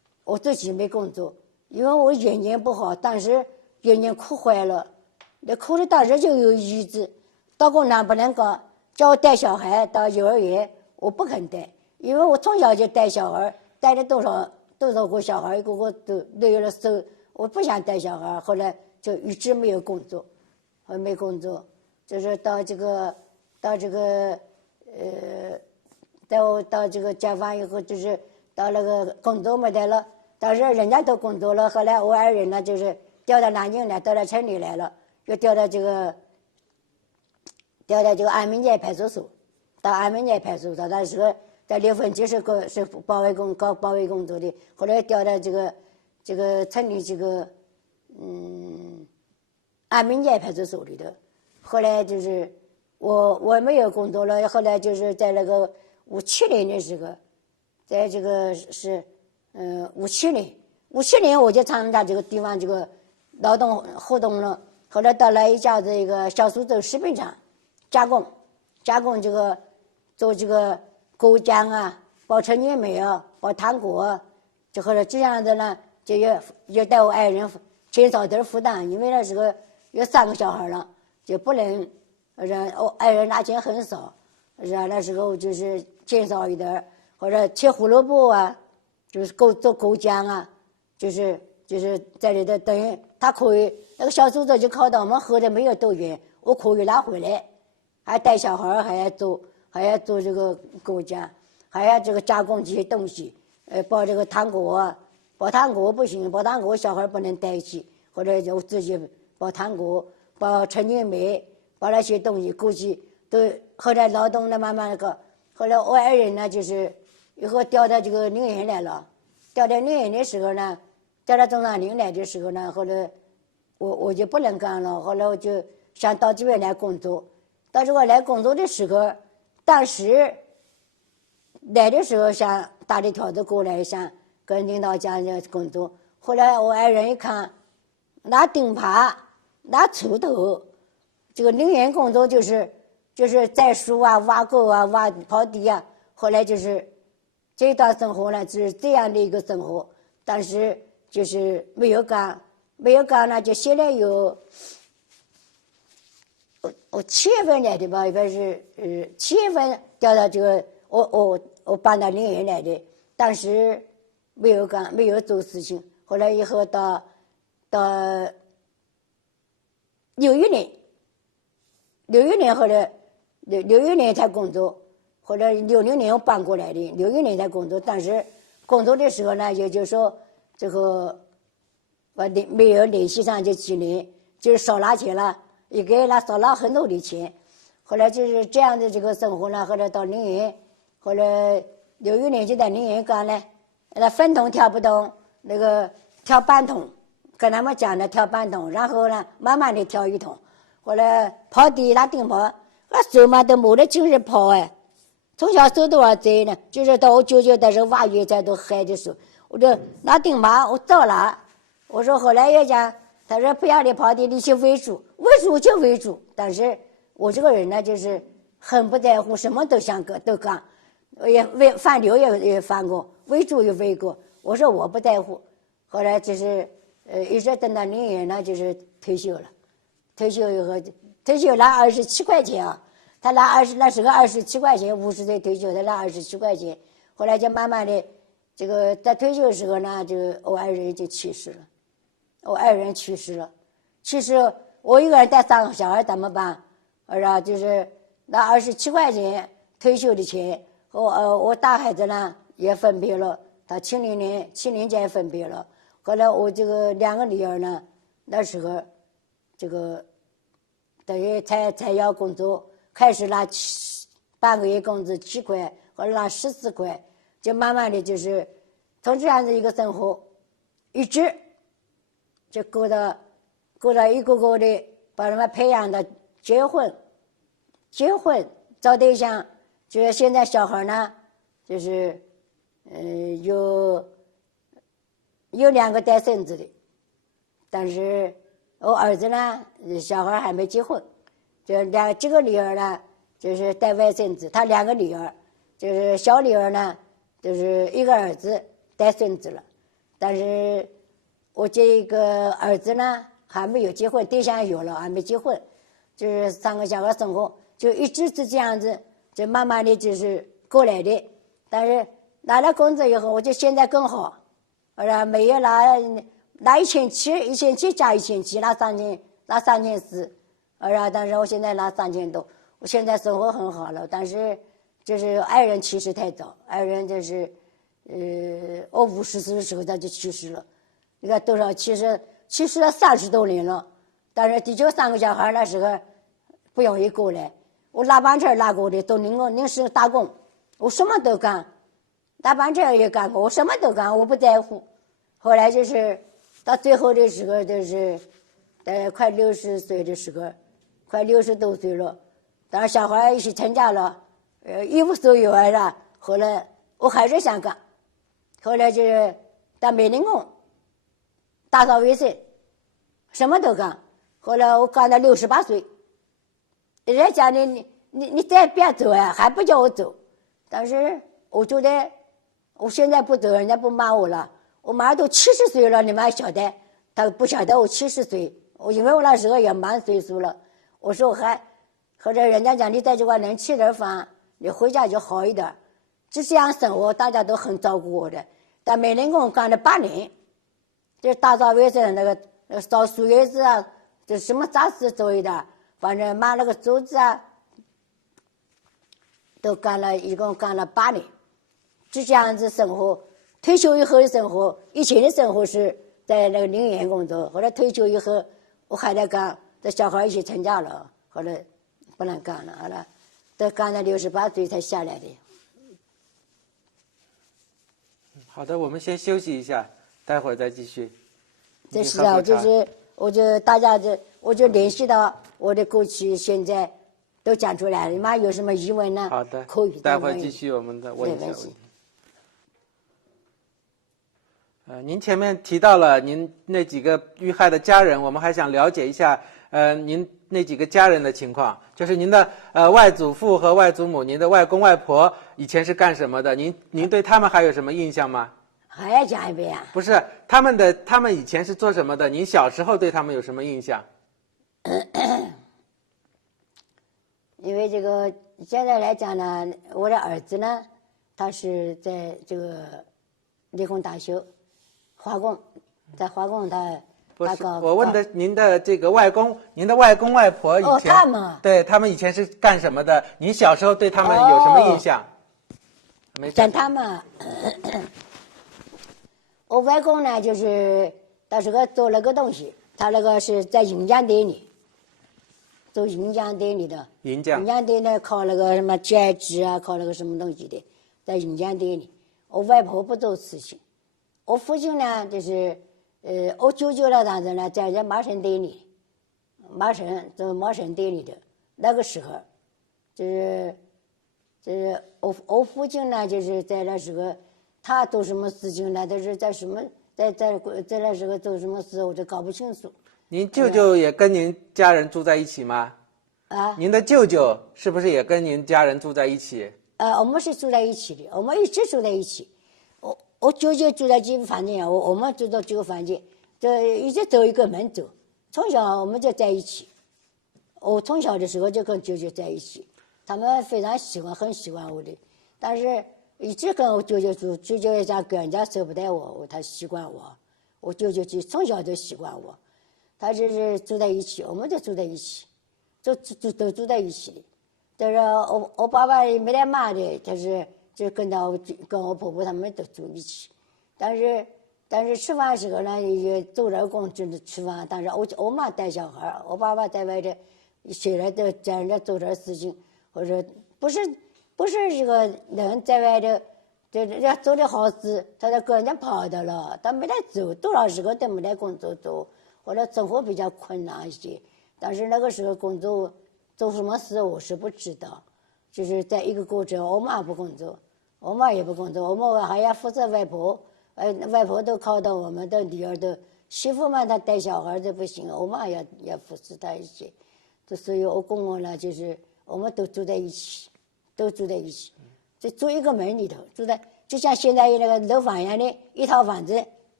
我自己没工作，因为我眼睛不好，当时眼睛哭坏了，那哭的当时就有医治，到过南不能搞，叫我带小孩到幼儿园，我不肯带，因为我从小就带小孩，带了多少个小孩，一个个都有了手，我不想带小孩，后来就一直没有工作，没工作，就是到这个到这个解放以后，就是到那个工作没得了，但是人家都工作了，后来我爱人呢就是调到南京来，到了城里来了，又调到这个安民街派出所，到安民街派出所，那时候在6分局是搞保卫工作的，后来调到这个城里这个安民街派出所里头，后来就是我没有工作了，后来就是在那个57年的时候，在这个是57年我就参加这个地方这个劳动活动了，后来到了一家这个小苏州食品厂加工这个做这个果酱啊，包陈年梅啊，包糖果啊，就后来这样子呢，就要带我爱人减少点负担，因为那时候有3个小孩了，就不能让我爱人拿钱很少，那时候就是减少一点，或者切胡萝卜啊，就是做果酱啊，就是在里头等于他可以那个小苏州就考到我们喝的没有多远，我可以拿回来，还带小孩，还要做这个果酱，还要这个加工这些东西，包这个糖果啊，包糖果不行，包糖果小孩不能带起，或者就自己包糖果，包陈年梅，包那些东西，估计都后来劳动的慢慢搞，后来我爱人呢就是以后调到这个宁远来了，调到宁远的时候呢，调到中山陵来的时候呢，后来我就不能干了，后来我就想到这边来工作，到这个来工作的时候，当时来的时候想打着条子过来，想跟领导讲工作，后来我爱人一看，拿钉耙，拿锄头，这个宁远工作就是栽树啊、挖沟啊、挖刨地啊，后来就是这段生活呢，就是这样的一个生活，但是就是没有干呢，就现在有我7月份来的吧，应该是7月份调到这个我搬到宁远来的，当时没有做事情，后来以后到61年后来61年才工作，后来60年我搬过来的，61年才工作，但是工作的时候呢，也就是说这个没有联系上这几年，就是少拿钱了，一个月少拿很多的钱，后来就是这样的这个生活呢，后来到宁远，后来61年就在宁远干了，那分桶跳不动，那个跳半桶，跟他们讲的跳半桶，然后呢慢慢的跳1桶，后来刨地拿钉耙，我手嘛都没得精神刨哎，从小受多少罪呢？就是到我舅舅在这挖野菜都害的时候，我就拿钉耙我照拿，我说后来也讲，他说不要你刨地，你去围住就围住，但是我这个人呢就是很不在乎，什么都想都干，也翻流也翻过，围住也围过，我说我不在乎，后来就是一直等到宁远呢就是退休了，退休以后拿27块钱啊，他那时候27块钱，50岁退休他拿27块钱，后来就慢慢的这个在退休的时候呢，就我爱人就去世了，我一个人带3个小孩怎么办？就是拿27块钱退休的钱，我大孩子呢也分别了，他70年间分别了。后来我这个2个女儿呢，那时候这个等于才要工作，开始拿半个月工资7块，或者拿14块，就慢慢的就是从这样的一个生活，一直就过到一个个的把他们培养到结婚找对象，就是现在小孩呢，就是有2个带孙子的，但是我儿子呢小孩还没结婚，就这个女儿呢就是带外孙子，他2个女儿，就是小女儿呢就是一个儿子带孙子了，但是我这个儿子呢还没有结婚，对象有了还没结婚，就是3个小孩生活就一直是这样子，就慢慢的就是过来的。但是拿了工资以后，我就现在更好，每月拿1700加1700，拿3400，但是我现在拿3000多，我现在生活很好了。但是就是爱人去世太早，爱人就是我50岁的时候他就去世了，你看多少去世了30多年了。但是第9 3个小孩那时候不容易过来，我拉班车拉过的，都临时打工，我什么都干，拉班车也干过，我什么都干，我不在乎。后来就是到最后的时候，就是快60岁的时候，快60多岁了，当然小孩一起成家了，一无所有了。后来我还是想干，后来就是当美龄工，打扫卫生，什么都干。后来我干到68岁，人家讲你再别走啊，还不叫我走。但是我觉得我现在不走，人家不骂我了。我马上都70岁了，你们还晓得？他不晓得我70岁，因为我那时候也满岁数了。我说或者人家讲你在这块能吃点饭，你回家就好一点。就这样生活，大家都很照顾我的。但美龄工干了8年，就是打扫卫生那个扫树叶子啊，就什么杂事做一点，反正抹那个桌子啊，都一共干了8年，就这样子生活。退休以后的生活，以前的生活是在那个陵园工作，后来退休以后我还在干，这小孩一起成家了，后来不能干了，好了，都干到68岁才下来的。好的，我们先休息一下，待会儿再继续。这是啊，就是我就联系到我的过去现在都讲出来了，你们有什么疑问呢？好的，可以待会儿继续我们的问一下问题。您前面提到了您那几个遇害的家人，我们还想了解一下，您那几个家人的情况，就是您的外祖父和外祖母，您的外公外婆以前是干什么的？您对他们还有什么印象吗？还要讲一遍啊？不是，他们以前是做什么的？您小时候对他们有什么印象？因为这个现在来讲呢，我的儿子呢，他是在这个理工大学化工，在化工不是，我问的您的这个您的外公外婆以前，他们对他们以前是干什么的？您小时候对他们有什么印象？讲他们，我外公呢，就是他是个做了个东西，他那个是在银匠店里做银匠店里的。银匠店呢，考那个什么剪纸啊，考那个什么东西的，在银匠店里。我外婆不做事情，我父亲呢，就是我舅舅那当时呢，在这麻绳店里，做麻绳店里的。那个时候，就是我父亲呢，就是在那时候，他做什么事情呢？他是在什么在那时候做什么事，我都搞不清楚。您舅舅也跟您家人住在一起吗？啊，您的舅舅是不是也跟您家人住在一起？我们是住在一起的，我们一直住在一起。我舅舅住在几个房间，我们住到几个房间，这一直走一个门走。从小我们就在一起，我从小的时候就跟舅舅在一起，他们非常很喜欢我的，但是一直跟我舅舅住，舅舅也讲跟人家舍不得我，他习惯我，我舅舅就从小就习惯我，他就是住在一起，我们就住在一起，都住在一起的。就是我爸爸也没来骂的，他是就跟我婆婆他们都住一起，但是吃饭时候呢也做点工真的吃饭，但是我妈带小孩，我爸爸在外头虽然都叫人家做点事情，或者不是这个人在外头就人家做的好事，他就跟人家跑的了，他没来走，多少时候都没来工作做，或者生活比较困难一些，但是那个时候工作做什么事我是不知道，就是在一个过程，我妈不工作，我妈也不工作，我们还要负责外婆，外婆都靠到我们的女儿的媳妇嘛，她带小孩就不行，我妈也扶持她一些，所以我公公呢，就是我们都住在一起，就住一个门里头，住在就像现在那个楼房一样的一套房子，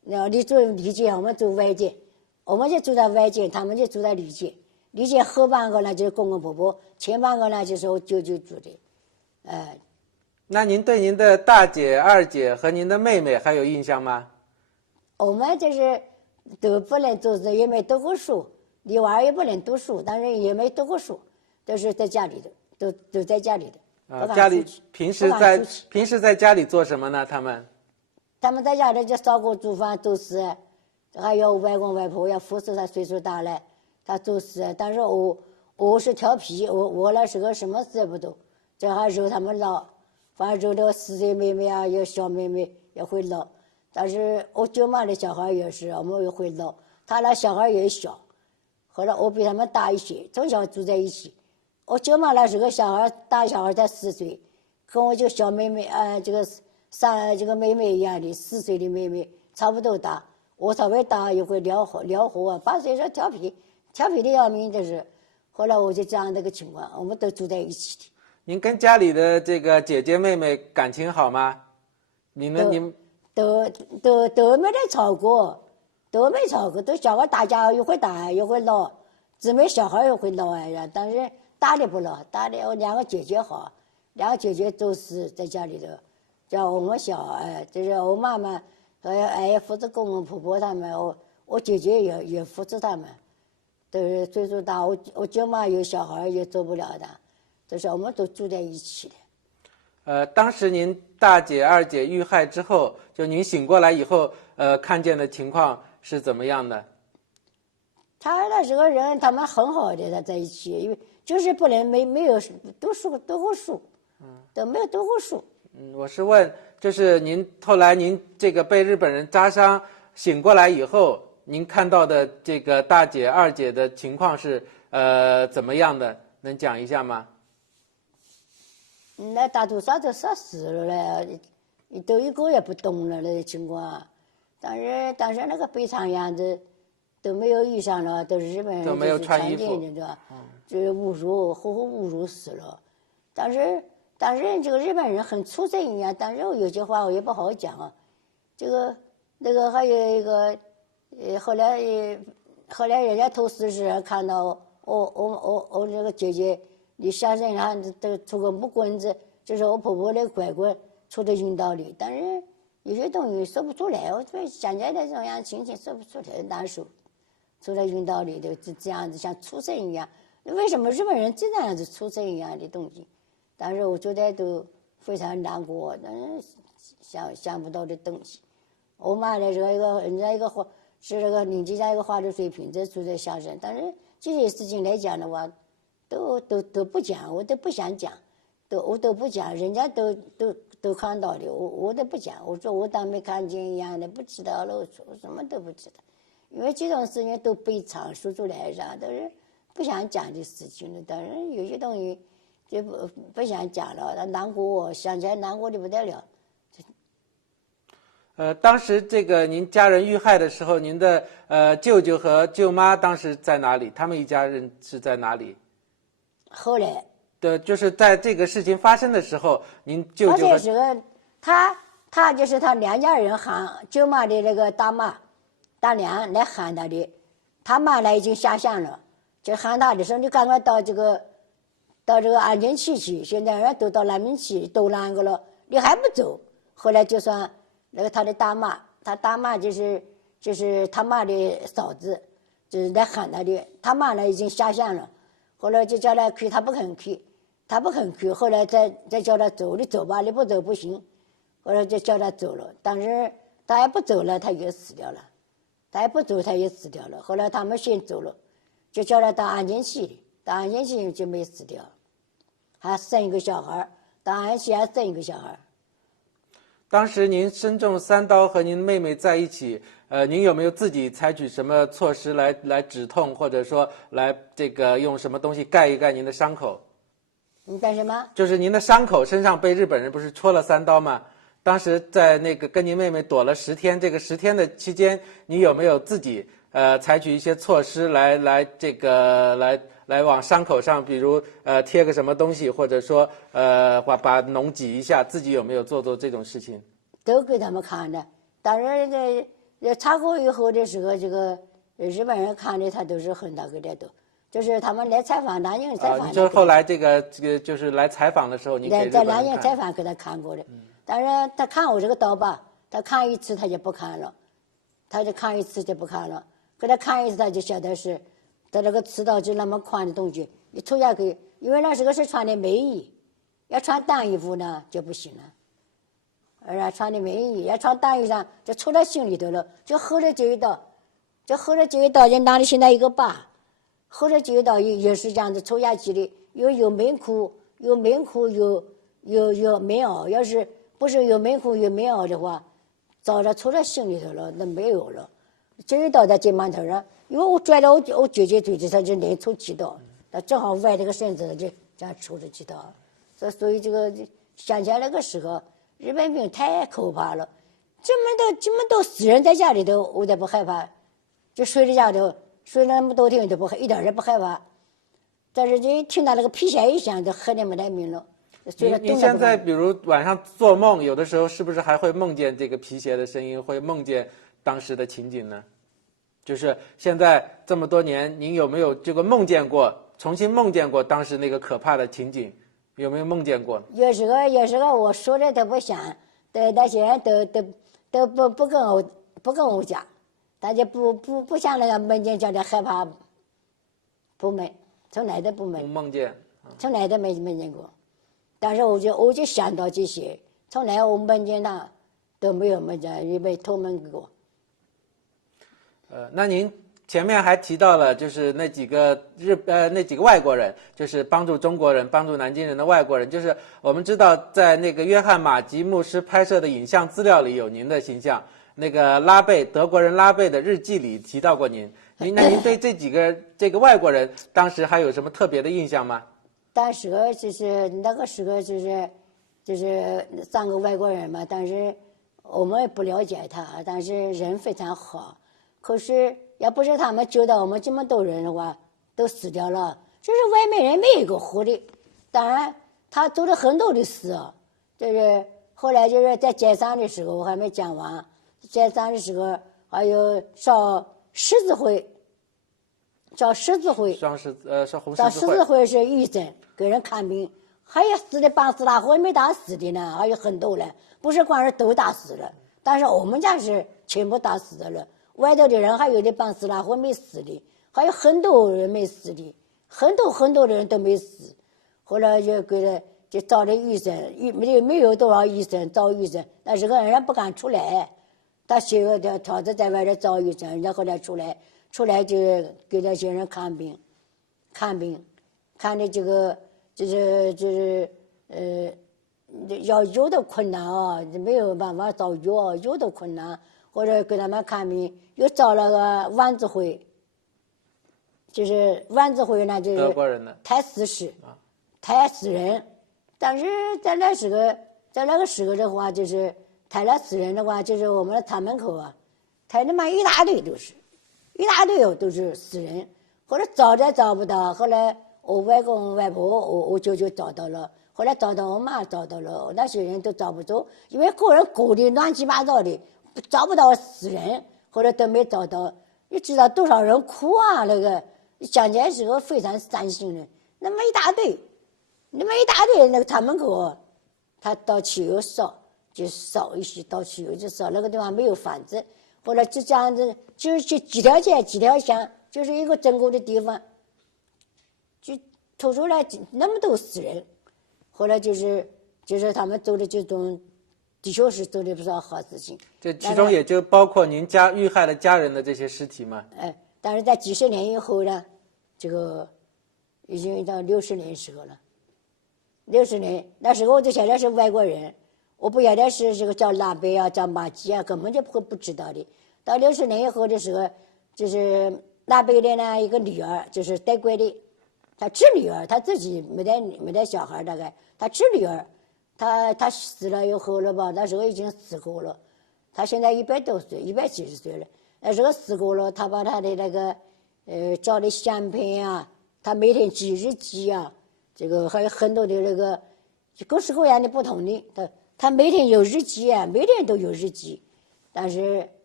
你住里间，我们住外间，我们就住在外间，他们就住在里间。里间后半个呢就是公公婆婆，前半个呢就是我舅舅住的，那您对您的大姐、二姐和您的妹妹还有印象吗？我们就是都不能读书，也没读过书，女娃也不能读书，但是也没读过书，都是在家里的，都在家里的。家里平时在家里做什么呢？他们在家里就烧锅煮饭做事，还有外公外婆要扶持他，岁数大了，他做事。但是我是调皮，我那时候什么事也不懂，这还揉他们闹，反正揉那个4岁妹妹啊，有小妹妹也会闹。但是我舅妈的小孩也是，我们也会闹，他那小孩也小，后来我比他们大一些，从小住在一起。我舅妈那时候大小孩才4岁，跟我这个小妹妹这个妹妹一样的4岁的妹妹差不多大，我稍微大也会撩活啊，8岁时候调皮的要命，就是。后来我就这样的个情况，我们都住在一起的。您跟家里的这个姐姐妹妹感情好吗？你们都没得吵过，都小孩打架又会打又会闹，姊妹小孩也会闹呀，但是大的不闹，大的我2个姐姐好，2个姐姐都是在家里头，叫我们小就是我妈妈还扶持公公婆婆他们，我姐姐也扶持他们，都是岁数大，我舅妈有小孩也做不了的，就是我们都住在一起的。当时您大姐、二姐遇害之后，就您醒过来以后，看见的情况是怎么样的？他那时候人他们很好的，他在一起，因为就是不能没有读过书，都没有读过书。我是问，就是后来您这个被日本人扎伤醒过来以后，您看到的这个大姐、二姐的情况是怎么样的？能讲一下吗？那大多少都啥事了嘞，都一个也不懂了那情况，但是那个悲惨样子都没有遇上了，都是日本人都没有穿衣服，就是侮辱死了。但是这个日本人很出声呀，但是有些话我也不好讲啊。那个还有一个，后来人家投尸时看到我这个姐姐。你下身上都出个木棍子，就是我婆婆的拐棍戳到阴道里，但是有些东西说不出来，我想起来这样情形说不出来，难受，戳到阴道里头这样子像畜生一样。为什么日本人这样子畜生一样的东西？但是我觉得都非常难过，但是想不到的东西。我妈那时候人家是那个邻居家一个花的水瓶子住在下身，但是这些事情来讲的话。都不讲，我都不想讲，我都不讲，人家都看到的，我都不讲，我说我当没看见一样的，不知道了，我说什么都不知道，因为这种事情都悲惨说出来上都是不想讲的事情了，当然有些东西就不想讲了，他难过，想起来难过的不得了。当时这个您家人遇害的时候，您的舅舅和舅妈当时在哪里？他们一家人是在哪里？后来就是在这个事情发生的时候，您舅舅那时候他就是他娘家人喊舅妈的那个大妈大娘来喊他的，他妈呢已经下乡了，就喊他的时候你赶快到这个安监区去，现在人都到难民区都那个了，你还不走？后来就算那个他的大妈，他大妈就是他妈的嫂子，就是来喊他的，他妈呢已经下乡了。后来就叫他去，他不肯去。后来再叫他走，你走吧，你不走不行。后来就叫他走了，但是他也不走了，他也死掉了。他也不走，他也死掉了。后来他们先走了，就叫他到安监区，到安监区就没死掉，还生一个小孩，到安监区还生一个小孩。当时您身中3刀和您妹妹在一起，您有没有自己采取什么措施来止痛，或者说来这个用什么东西盖一盖您的伤口？你干什么？就是您的伤口身上被日本人不是戳了3刀吗？当时在那个跟您妹妹躲了10天，这个10天的期间，你有没有自己采取一些措施来往伤口上，比如贴个什么东西，或者说把脓挤一下，自己有没有做这种事情？都给他们看的，但是查过以后的时候，这个日本人看的他都是很大个的都，就是他们来采访南京采访。你说后来这个就是来采访的时候，你给在南京采访给他看过的，但是他看我这个刀疤，他看一次他就不看了，他就看一次就不看了，给他看一次他就晓得是，他这个刺刀就那么宽的东西，一脱下去，因为那时候是穿的美衣，要穿单衣服呢就不行了。穿的美衣，要穿单衣裳，就戳到心里头了，就后来这一刀，就哪里现在一个疤，后来这一刀也是这样子戳下去的，有棉裤，有棉袄，要是不是有棉裤有棉袄的话，早就戳到心里头了，那没有了。这一刀在肩膀头上，因为我拽了我姐姐嘴子上就连戳几刀，他正好歪这个身子就这样戳了几刀，所以这个想起来那个时候。日本兵太可怕了，这么多死人在家里头，我都不害怕，就睡在家头，睡了那么多天都一点也不害怕。但是就听到那个皮鞋一响，就喝的没得命了。你现在比如晚上做梦，有的时候是不是还会梦见这个皮鞋的声音，会梦见当时的情景呢？就是现在这么多年，您有没有这个梦见过，重新梦见过当时那个可怕的情景？有没有梦见过？有时候我说的都不像，那些人都不跟我讲，大家不像那个梦见叫的害怕，不梦，从来都不梦。不梦见，从来都没梦见过。但是我就想到这些，从来我梦见他都没有梦见，也没托梦过。那您前面还提到了，就是那几个外国人，就是帮助中国人、帮助南京人的外国人。就是我们知道，在那个约翰马吉牧师拍摄的影像资料里有您的形象，那个拉贝德国人拉贝的日记里提到过您。那您对这个外国人当时还有什么特别的印象吗？当时就是那个时候就是三个外国人嘛，但是我们也不了解他，但是人非常好，可是。要不是他们救到我们这么多人的话，都死掉了。这是外面人没一个活的。当然，他做了很多的事啊。就是后来就是在街上的时候，我还没讲完。街上的时候还有烧十字会，烧十字会，烧红十字会。烧十字会是医生给人看病，还有死的帮死大活没打死的呢，还有很多人，不是光是都打死了，但是我们家是全部打死的了。外头的人还有的帮死了或没死的，还有很多人没死的，很多的人都没死。后来就给了就找了医生，没有多少医生找医生，但是个人不敢出来，他写个条子在外头找医生，人家后来出来就给那些人看病，看的这个就是要有的困难啊，没有办法找药，有的困难。或者给他们看病，又找了个万子会，就是万子会呢，就是德国人的太死士，太死人。但是在那个时候的话，就是太了死人的话，就是我们的厂门口啊，太他妈一大堆都是，一大堆哦都是死人。后来找也找不到，后来我外公外婆我舅舅找到了，后来找到我妈找到了，那些人都找不着，因为个人过的乱七八糟的。找不到死人，或者都没找到，你知道多少人哭啊？那个想起来时候非常伤心的，那么一大堆那个厂门口，他倒汽油烧，就烧一些倒汽油就烧，那个地方没有房子，后来就这样子，就是几条街几条巷，就是一个整个的地方，就吐出来那么多死人，后来就是他们做的这种。的确是做了不少好事情，这其中也就包括您遇害的家人的这些尸体嘛。但是在几十年以后呢，这个已经到60年时候了。60年那时候我就晓得是外国人，我不晓得是这个叫拉贝啊、叫马吉啊，根本就不知道的。到60年以后的时候，就是拉贝的呢一个女儿，就是德国的，他侄女儿，他自己没得小孩，大概他侄女儿。他死了以后了吧？那时候已经死过了，他现在100多岁，170岁了。那时候死过了，他把他的那个照的相片啊，他每天记日记啊，这个还有很多的那个各式各样的不同的，他每天有日记啊，每天都有日记。但是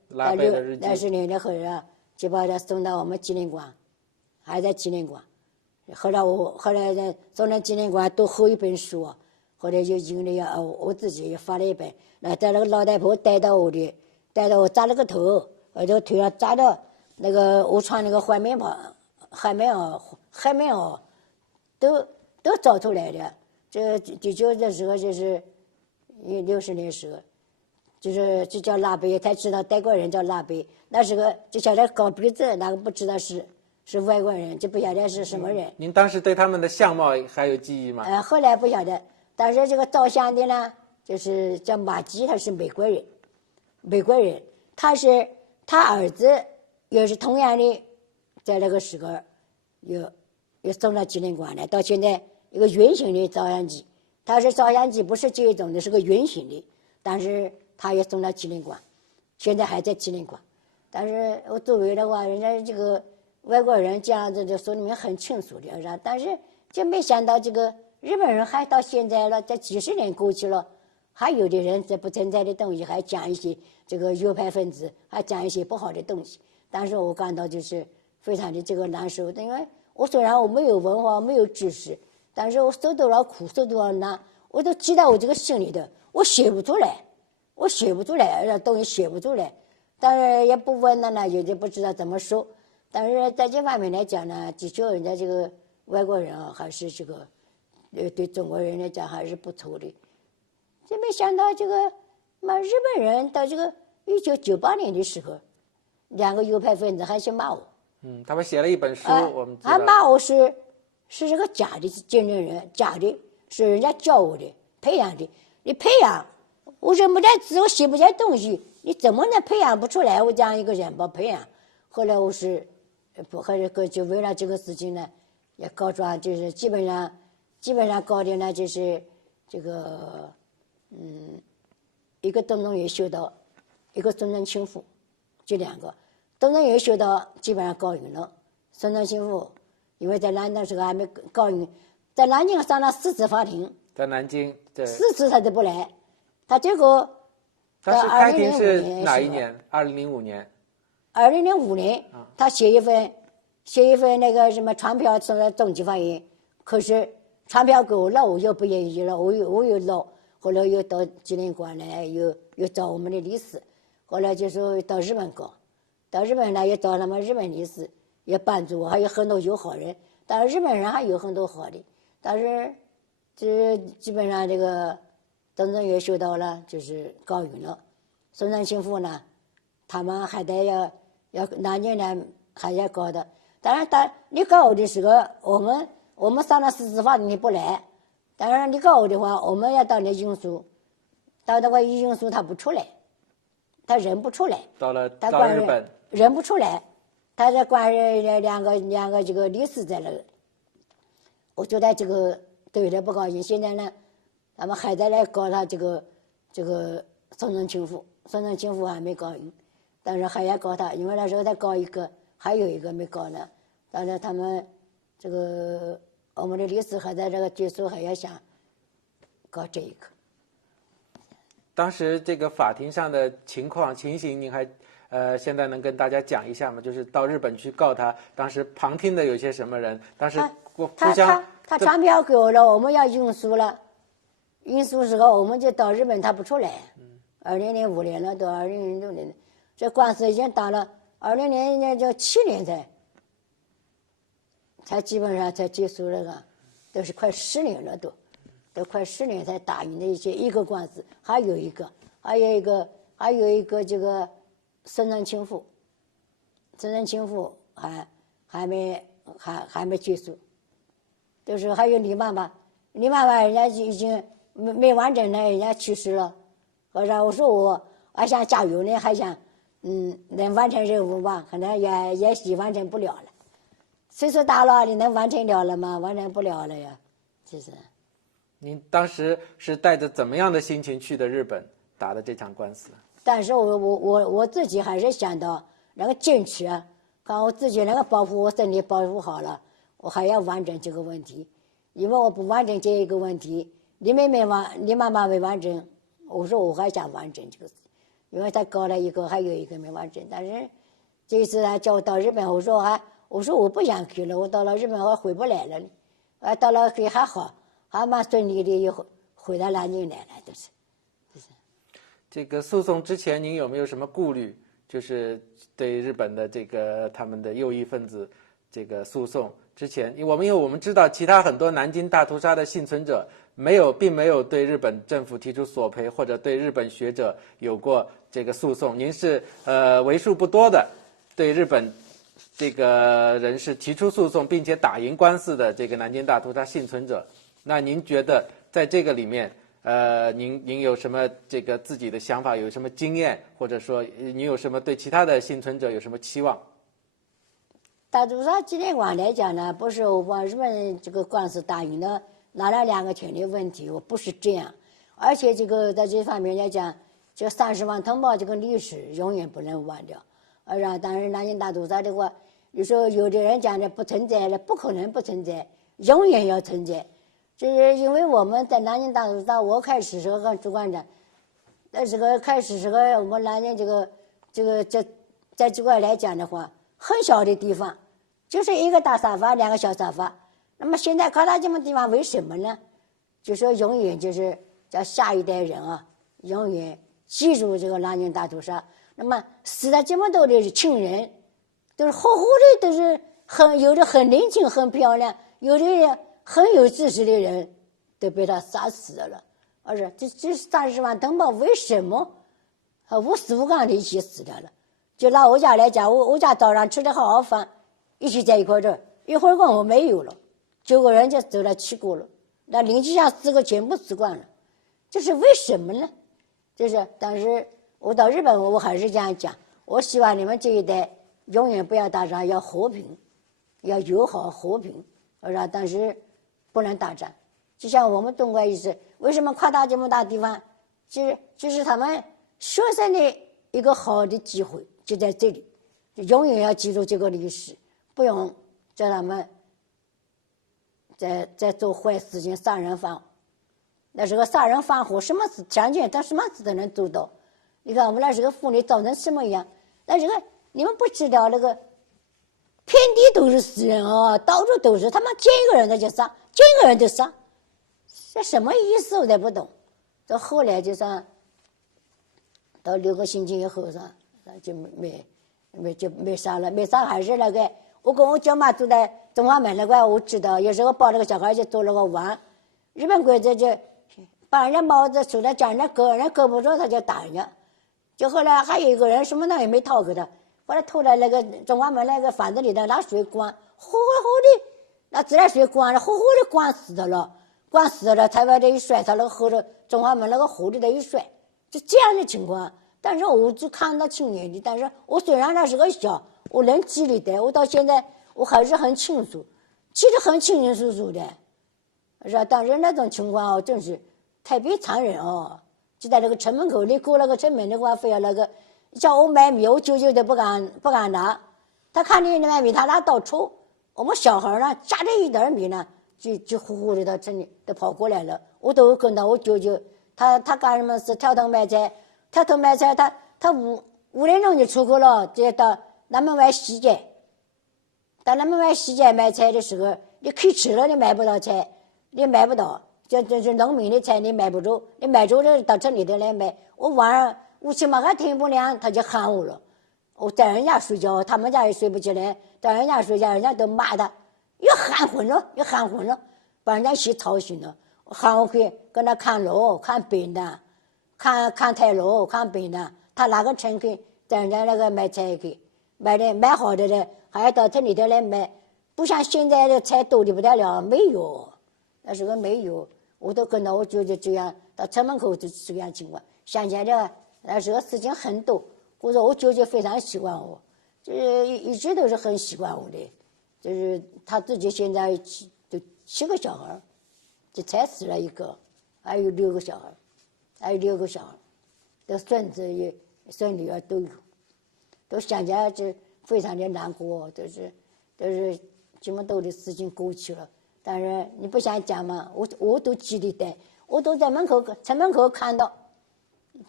拉贝的日记。60年后啊，就把他送到我们纪念馆，还在纪念馆。后来呢，送到纪念馆读后一本书，后来就因为我自己也发了一本，在那个老太婆带到我扎了个头，这个腿上扎到那个我穿那个海绵袄，都找出来的。这时候就是60年时候，就叫拉贝，才知道德国人叫拉贝。那时候就晓得高鼻子，那个不知道是外国人，就不晓得是什么人。您当时对他们的相貌还有记忆吗？后来不晓得，但是这个照相的呢，就是叫马基，他是美国人，他儿子也是同样的，在那个时候又送到纪念馆来，到现在一个圆形的照相机，它是照相机，不是这种的，是个圆形的，但是他也送到纪念馆，现在还在纪念馆。但是我周围的话，人家这个外国人这样子就说你们很清楚的，是吧？但是就没想到这个日本人还到现在了，这几十年过去了，还有的人这不存在的东西，还讲一些这个右派分子，还讲一些不好的东西。但是我感到就是非常的这个难受，因为我虽然我没有文化，没有知识，但是我受多少苦，受多少难，我都记到我这个心里头，我写不出来，东西写不出来。当然也不问了呢，有的不知道怎么说。但是在这方面来讲呢，的确人家这个外国人啊，还是这个对中国人来讲还是不错的。就没想到这个日本人到这个1998年的时候，2个右派分子还去骂我。他们写了一本书，我们知道。还骂我是这个假的见证人，假的，是人家教我的，培养的。你培养，我认不得字，我写不出东西，你怎么能培养不出来？我这样一个人吧，培养。后来我是就为了这个事情呢，也告状，就是基本上告的呢就是这个一个东正元修道，一个孙正清父，这2个。东正元修道基本上告赢了，孙正清父因为在南京时候还没告赢，在南京上了4次法庭，在南京对4次他都不来，他结果当时开庭是哪一年？2005年。2005年，他写一份那个什么传票送到中级法院，可是传票给我了，我又不愿意了，我又闹，后来又到纪念馆来，又找我们的律师，后来就说到日本搞，到日本来也找他们日本律师也帮助我，还有很多友好人，但是日本人还有很多好的，但是这基本上这个东正元修道了，就是告赢了，孙正清父呢，他们还得要南京人还要告的。当然你告我的时候，我们上了4次法庭你不来，当然你告我的话，我们要到那应诉，到那个应诉他不出来，他认不出来，到日本认不出来，他在关人两个这个律师在那个，我觉得这个对他不高兴。现在呢，他们还在来告他这个孙正清父还没告赢。但是还要告他，因为那时候他告一个，还有一个没告呢。但是他们这个我们的律师还在这个追诉，还要想告这一个。当时这个法庭上的情形，您还现在能跟大家讲一下吗？就是到日本去告他，当时旁听的有些什么人？当时互相他传票给我了，我们要运输了，运输时候我们就到日本，他不出来。2005年了，到2006年。这官司已经打了20年，就7年才基本上才结束了个，都是快10年了都快10年才打赢的一个官司，还有一个这个孙正清父还没结束，就是还有李妈妈人家已经没完整了，人家去世了，后来我说我还想加油呢，还想能完成任务吧，可能也许完成不了了。岁数大了，你能完成了吗？完成不了了呀，其实。您当时是带着怎么样的心情去的日本打的这场官司？但是我自己还是想到那个坚持啊，看我自己那个保护我身体保护好了，我还要完成这个问题，因为我不完成这一个问题，你妈妈没完成，我说我还想完成这个事。因为他搞了一个，还有一个没完成。但是这一次他叫我到日本，我说我不想去了，我到了日本我回不来了。到了去还好，还蛮顺利的，又回到南京来了，都是。这个诉讼之前，您有没有什么顾虑？就是对日本的这个他们的右翼分子这个诉讼之前，因为我们知道其他很多南京大屠杀的幸存者并没有对日本政府提出索赔，或者对日本学者有过这个诉讼。您是为数不多的对日本这个人士提出诉讼并且打赢官司的这个南京大屠杀幸存者。那您觉得在这个里面？您有什么这个自己的想法？有什么经验，或者说您有什么对其他的幸存者有什么期望？大屠杀纪念馆来讲呢，不是我日本这个官司打赢了，拿了2个权利问题，我不是这样。而且这个在这方面来讲，这30万同胞这个历史永远不能忘掉。当然南京大屠杀的话，有时候有的人讲的不存在了，不可能不存在，永远要存在。就是因为我们在南京大屠杀，我开始时候和主管长，这个开始时候我们南京在这块来讲的话，很小的地方，就是一个大沙发，2个小沙发。那么现在靠它这么地方，为什么呢？就说永远就是叫下一代人啊，永远记住这个南京大屠杀。那么死了这么多的亲人，都是活活的，都是有的很年轻很漂亮，有的人很有知识的人都被他杀死了。而且这30万同胞为什么无时无刻的一起死掉了？就拿我家来讲，我家早上吃的好饭，一起在一块儿，一会儿我没有了，9个人就走了7个了，那邻居家4个全部死光了，这是为什么呢？就是当时我到日本，我还是这样讲，我希望你们这一代永远不要打仗，要和平，要友好和平，但是不能打仗。就像我们中国也是，为什么扩大这么大地方？就是他们学生的一个好的机会，就在这里，永远要记住这个历史，不用叫他们在做坏事情，杀人放火。那这个杀人放火，什么事强奸，他什么事都能做到。你看我们那这个妇女造成什么样？那这个你们不知道，那个遍地都是死人啊，到处都是，他们见一个人他就杀，见一个人就杀，这什么意思我也不懂。到后来就说，到6个星期以后就没杀了，没杀还是那个。我跟我舅妈住在中华门那块，我知道有时候抱那个小孩就做了个碗，日本鬼子就把人家帽子手在叫人家割，人家割不着他就打人家。就后来还有一个人什么东西没掏给他，后来偷了那个中华门那个房子里的拿水灌，活的拿自来水灌了，活的灌死的了，灌死了，才把这一摔，他那个后头中华门那个河里头一摔，就这样的情况。但是我就看到青年的，但是我虽然那是个小，我能记得的，我到现在我还是很清楚，记得很清清楚楚的，但是那种情况真是特别残忍哦。就在那个城门口，你过那个城门的话，非要那个叫我买米，我舅舅都不敢拿。他看你买米，他拿刀戳。我们小孩呢，夹着一点米呢，就呼呼的到城里都跑过来了。我都跟到我舅舅，他干什么事？跳头买菜，他5点钟就出去了，就到南门外西街。到南门外西街买菜的时候，你可以吃了，你买不到菜，你买不到。就是农民的菜你买不着，你买着了到城里头来买。我晚上乌漆嘛黑天不亮，他就喊我了。我在人家睡觉，他们家也睡不起来，在人家睡觉，人家都骂他，又喊混了，把人家一起吵醒了。喊我去跟他看路、看病的，看菜路、看病的。他拿个车去在人家那个买菜去，买好的呢，还要到城里头来买。不像现在的菜多的不得了，没有，那时候没有。我都跟到我舅舅这样到城门口就是这样情况。想起来的那时候事情很多，或者我舅舅非常喜欢我，就是一直都是很喜欢我的。就是他自己现在就7个小孩，就才死了1个，还有6个小孩，的孙子也孙女儿都有，都想起来就非常的难过，都是这么多的事情过去了。但是你不想讲嘛，我都记得的，我都在城门口看到，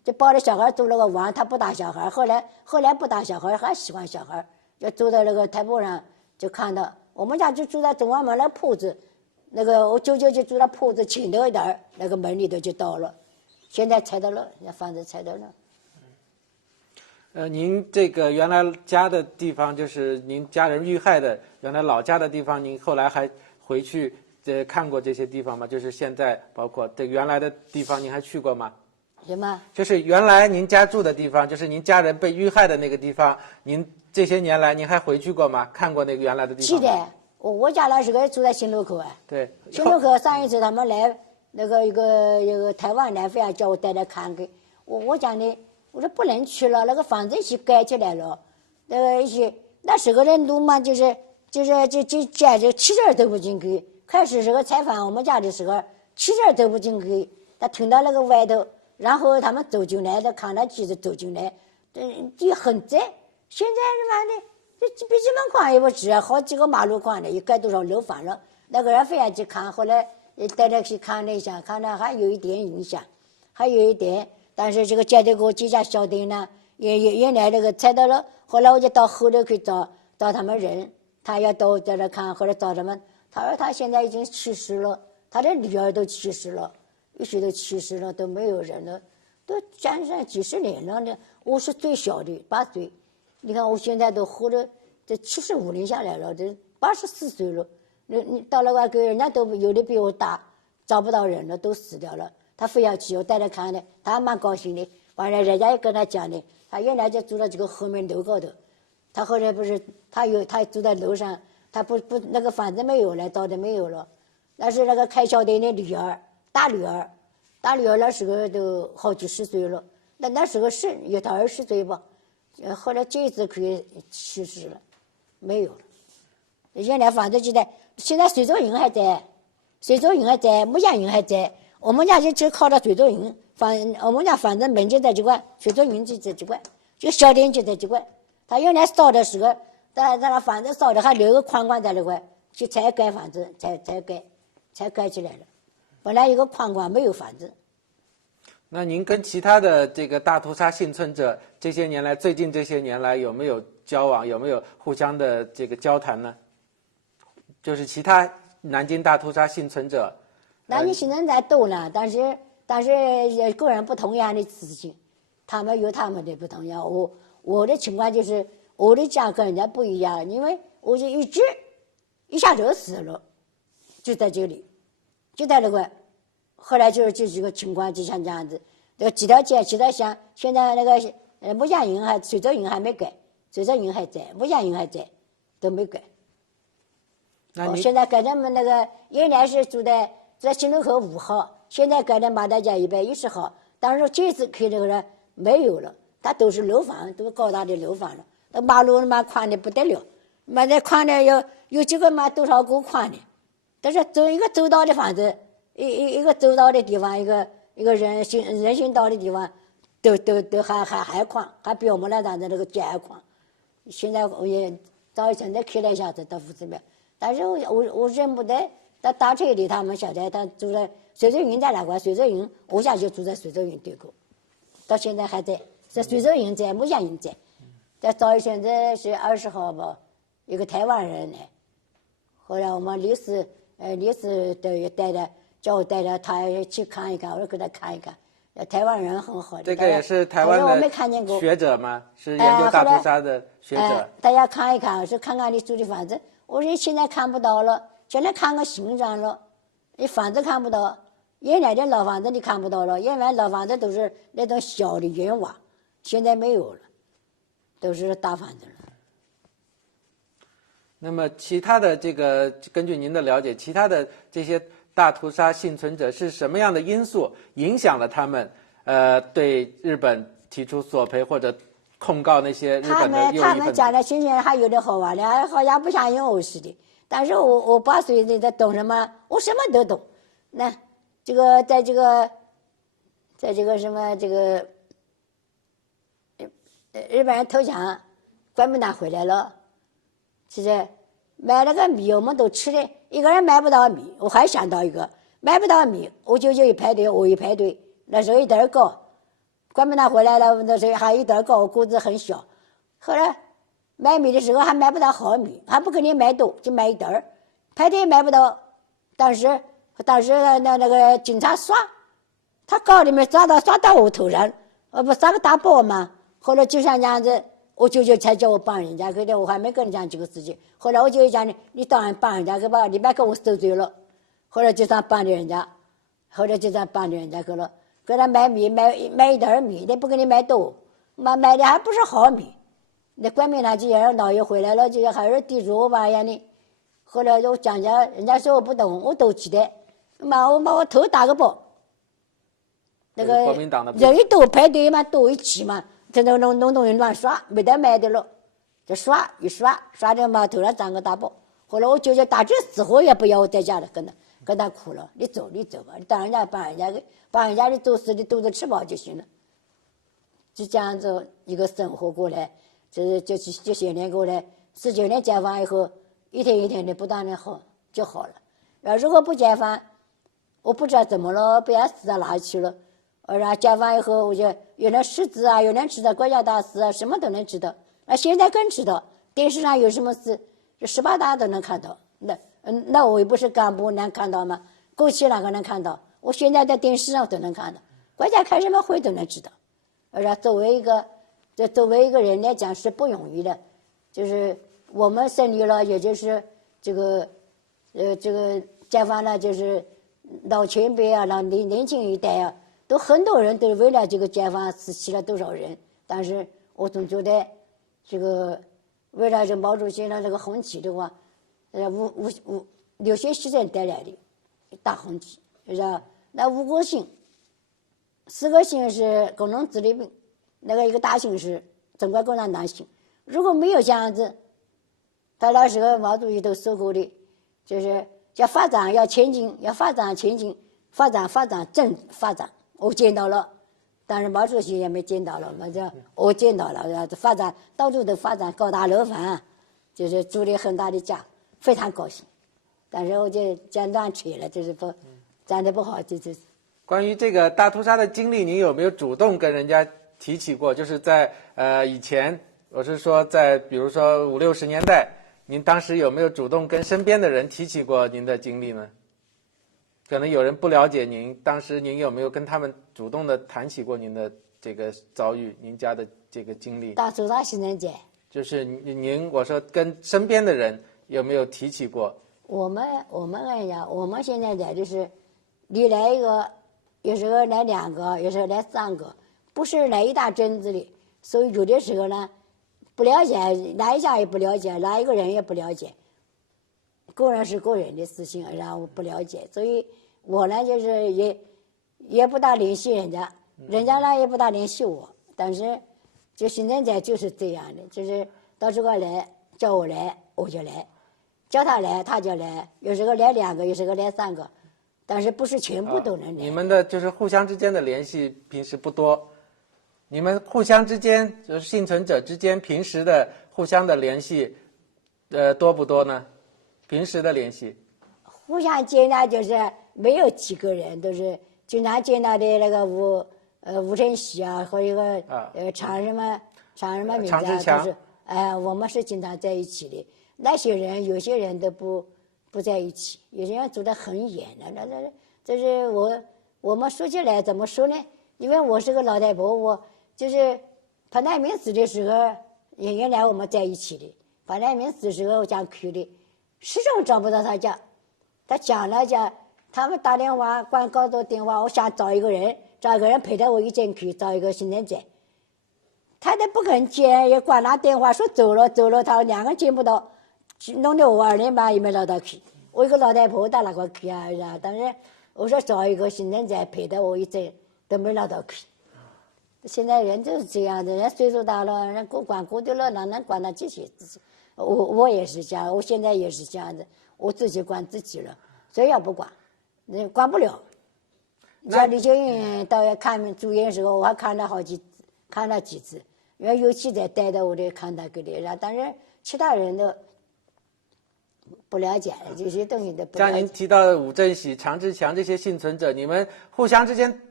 就抱着小孩走那个弯，他不打小孩，后来不打小孩，还喜欢小孩，就走到那个台步上，就看到我们家就住在中央门那铺子，那个我舅舅就住在铺子前头一点那个门里头就到了，现在拆掉了，那房子拆掉了。您这个原来家的地方，就是您家人遇害的原来老家的地方，您后来还回去看过这些地方吗？就是现在包括这原来的地方，您还去过吗？什么？就是原来您家住的地方，就是您家人被遇害的那个地方，您这些年来您还回去过吗？看过那个原来的地方吗？记得，我家那时候住在新路口啊。对。新路口上一次他们来那个一个台湾来，非要叫我带来看看，我讲的。我说不能去了，那个房子一起盖起来了，那个一起那时候的路嘛，就简直汽车都不进去。开始时候采访我们家的时候，汽车都不进去，他停到那个外头，然后他们走进来，他看到机子走进来，地很窄。现在他妈的这比这么宽也不止，好几个马路宽的，也盖多少楼房了。那个人非要去看，后来带他去看了一下，看了还有一点影响，还有一点。但是这个街头给我几家小店呢，原来那个猜到了，后来我就到后头去找他们人，他要到在那看，后来找他们，他说他现在已经去世了，他的女儿都去世了，一些都去世了，都没有人了，都将近几十年了呢。我是最小的8岁，你看我现在都活了这75年下来了，这84岁了，你到了外国人家都有的比我大，找不到人了，都死掉了。他非要去，我带他看的，他还蛮高兴的。完了，人家也跟他讲的，他原来就住在这个后面楼高头，他后来不是他住在楼上，他不那个房子没有了，到的没有了。那是那个开小店的女儿，大女儿那时候都好几十岁了，那时候是有他20岁吧，后来这一次可以去世了，没有了。原来房子就在，现在水族营还在，木匠营还在。我们家就靠着水族营，我们家房子门就在这块，水族营就在这块，就小店就在这块。他原来烧的时候，在那房子烧的还留个框框在那块，去才盖房子，才盖起来了。本来有个框框，没有房子。那您跟其他的这个大屠杀幸存者最近这些年来有没有交往，有没有互相的这个交谈呢？就是其他南京大屠杀幸存者。南京幸存者多呢，但是个人不同样的事情，他们有他们的不同样。我的情况就是我的家跟人家不一样，因为我就一下就死了，就在这里，就在那块。后来就这个情况就像这样子，这个几条街几条巷，现在那个木匠营水族营还没改，水族营还在，木匠营还在，都没改。我现在改他们那个原来是住在新路口5号，现在改到马大街110号，但是这次开这个人没有了，它都是楼房，都是高大的楼房了。那马路嘛宽的不得了，嘛那宽的有几个嘛多少够宽的，但是走一个走道的房子，一个走道的地方，一个人行道的地方，都还宽，还比我们那当时那个街还宽。现在我也早以前再开了一下子到屋子里面，但是我认不得。到大车里他们晓得，他住在水族营在哪块？水族营我家就住在水族营对口，到现在还在。这水族营在，木匠营在。在早以前这是20号吧，一个台湾人来，后来我们律师都带着叫我带着他去看一看，我说给他看一看。台湾人很好的。这个也是台湾的学者吗？是研究大屠杀的学者。大家看一看，说看看你住的房子。我说现在看不到了。现在看个形状了，你房子看不到，原来的老房子你看不到了，原来老房子都是那种小的圆瓦，现在没有了，都是大房子了。那么其他的这个，根据您的了解，其他的这些大屠杀幸存者是什么样的因素影响了他们对日本提出索赔或者控告那些日本的右翼分子？他们讲的心情还有点好玩的，好像不相信我似的。但是我8岁的懂什么？我什么都懂。那这个在这个什么这个日本人投降，国民党回来了，其实买了个米我们都吃的，一个人买不到米，我还想到一个买不到米，我舅舅一排队，我一排队，那时候有点高，关门他回来了，那时候还有点高，个子很小。后来买米的时候还买不到好米，还不给你买多，就买一点儿，排队也买不到。当时那个警察刷，他告里面刷到我头上，不刷个大包嘛。后来就像这样子，我舅舅才叫我帮人家去的，我还没跟人讲这个事情。后来我就讲你当然帮人家去吧，你别跟我受罪了。后来就算帮着人家，去了，给他买米买一点米，他不给你买多，买的还不是好米。那关门他就让老爷回来了，就还是地主吧呀你。后来我讲讲，人家说我不懂，我都记得，我把我头打个包。那个国民党的人一多排队嘛，多一起嘛，这弄东西乱刷，没得买的了，这刷的嘛头上长个大包。后来我舅舅打这死活也不要我在家里跟他哭了，你走吧，你当人家帮人家的做事的肚子吃饱就行了。就这样子一个生活过来，这些年过来，19年解放以后，一天一天的不断的好就好了。如果不解放，我不知道怎么了，不然死到哪里去了。然后解放以后，我就有人识字啊，有人知道国家大事啊，什么都能知道。现在更知道，电视上有什么事，这18大都能看到。那我又不是干部，能看到吗？过去哪个能看到？我现在在电视上都能看到，国家开什么会都能知道。作为一个人来讲是不容易的，就是我们胜利了，也就是这个解放了，就是老前辈啊，老年轻一代啊，都很多人都为了这个解放死去了多少人。但是我总觉得这个为了这毛主席的这个红旗的话，留学时间带来的大红旗，是吧？那5个星，4个星是工农子弟兵，那个一个大星是中国共产党星。如果没有这样子，他那时候毛主席都说过的，就是要发展要前进，要发展前进，发展正发展。我见到了，但是毛主席也没见到了，我见到了，发展到处都发展，高大楼房，就是住了很大的家，非常高兴。但是我就讲断扯了，就是不讲的不好，就是。关于这个大屠杀的经历，你有没有主动跟人家提起过？就是在以前，我是说在比如说50、60年代，您当时有没有主动跟身边的人提起过您的经历呢？可能有人不了解您，当时您有没有跟他们主动的谈起过您的这个遭遇，您家的这个经历？大屠杀新人节，就是您，我说跟身边的人有没有提起过？我们来讲，我们现在讲就是，你来一个，有时候来2个，有时候来3个，不是来一大阵子的。所以有的时候呢，不了解，哪一家也不了解，哪一个人也不了解。个人是个人的事情，然后不了解，所以我呢就是也不大联系人家，人家呢也不大联系我。但是就现在就是这样的，就是到这个来叫我来我就来，叫他来他就来，有时候来2个，有时候来3个，但是不是全部都能来。你们的就是互相之间的联系平时不多，你们互相之间就是幸存者之间平时的互相的联系，多不多呢？平时的联系，互相见呢，就是没有几个人，都是经常见到的那个吴承喜啊，和一个常什么名字啊，都是我们是经常在一起的。那些人有些人都不在一起，有些人走得很远的。这是我们说起来怎么说呢？因为我是个老太婆，我就是潘台铭死的时候，原来我们在一起的。潘台铭死的时候，我讲去的。始终找不到他家，他讲了讲，他们打电话管高速电话，我想找一个人陪着我一起去找一个新人者，他都不肯接，也管他电话说走了，他2个见不到，弄得我2年半也没捞到去。我一个老太婆到哪个去啊？但是我说找一个新人者陪着我一阵都没捞到去。现在人就是这样的，人岁数大了，人管顾的了，哪能管他这些事情？我也是这样，我现在也是这样的，我自己管自己了，谁也不管，管不了。像李秀英到看住院时候，我还看了几次，因为有记者带着我的看他给的，但是其他人都不了解这些东西都不了解。像您提到的伍正喜、常志强这些幸存者，你们互相之间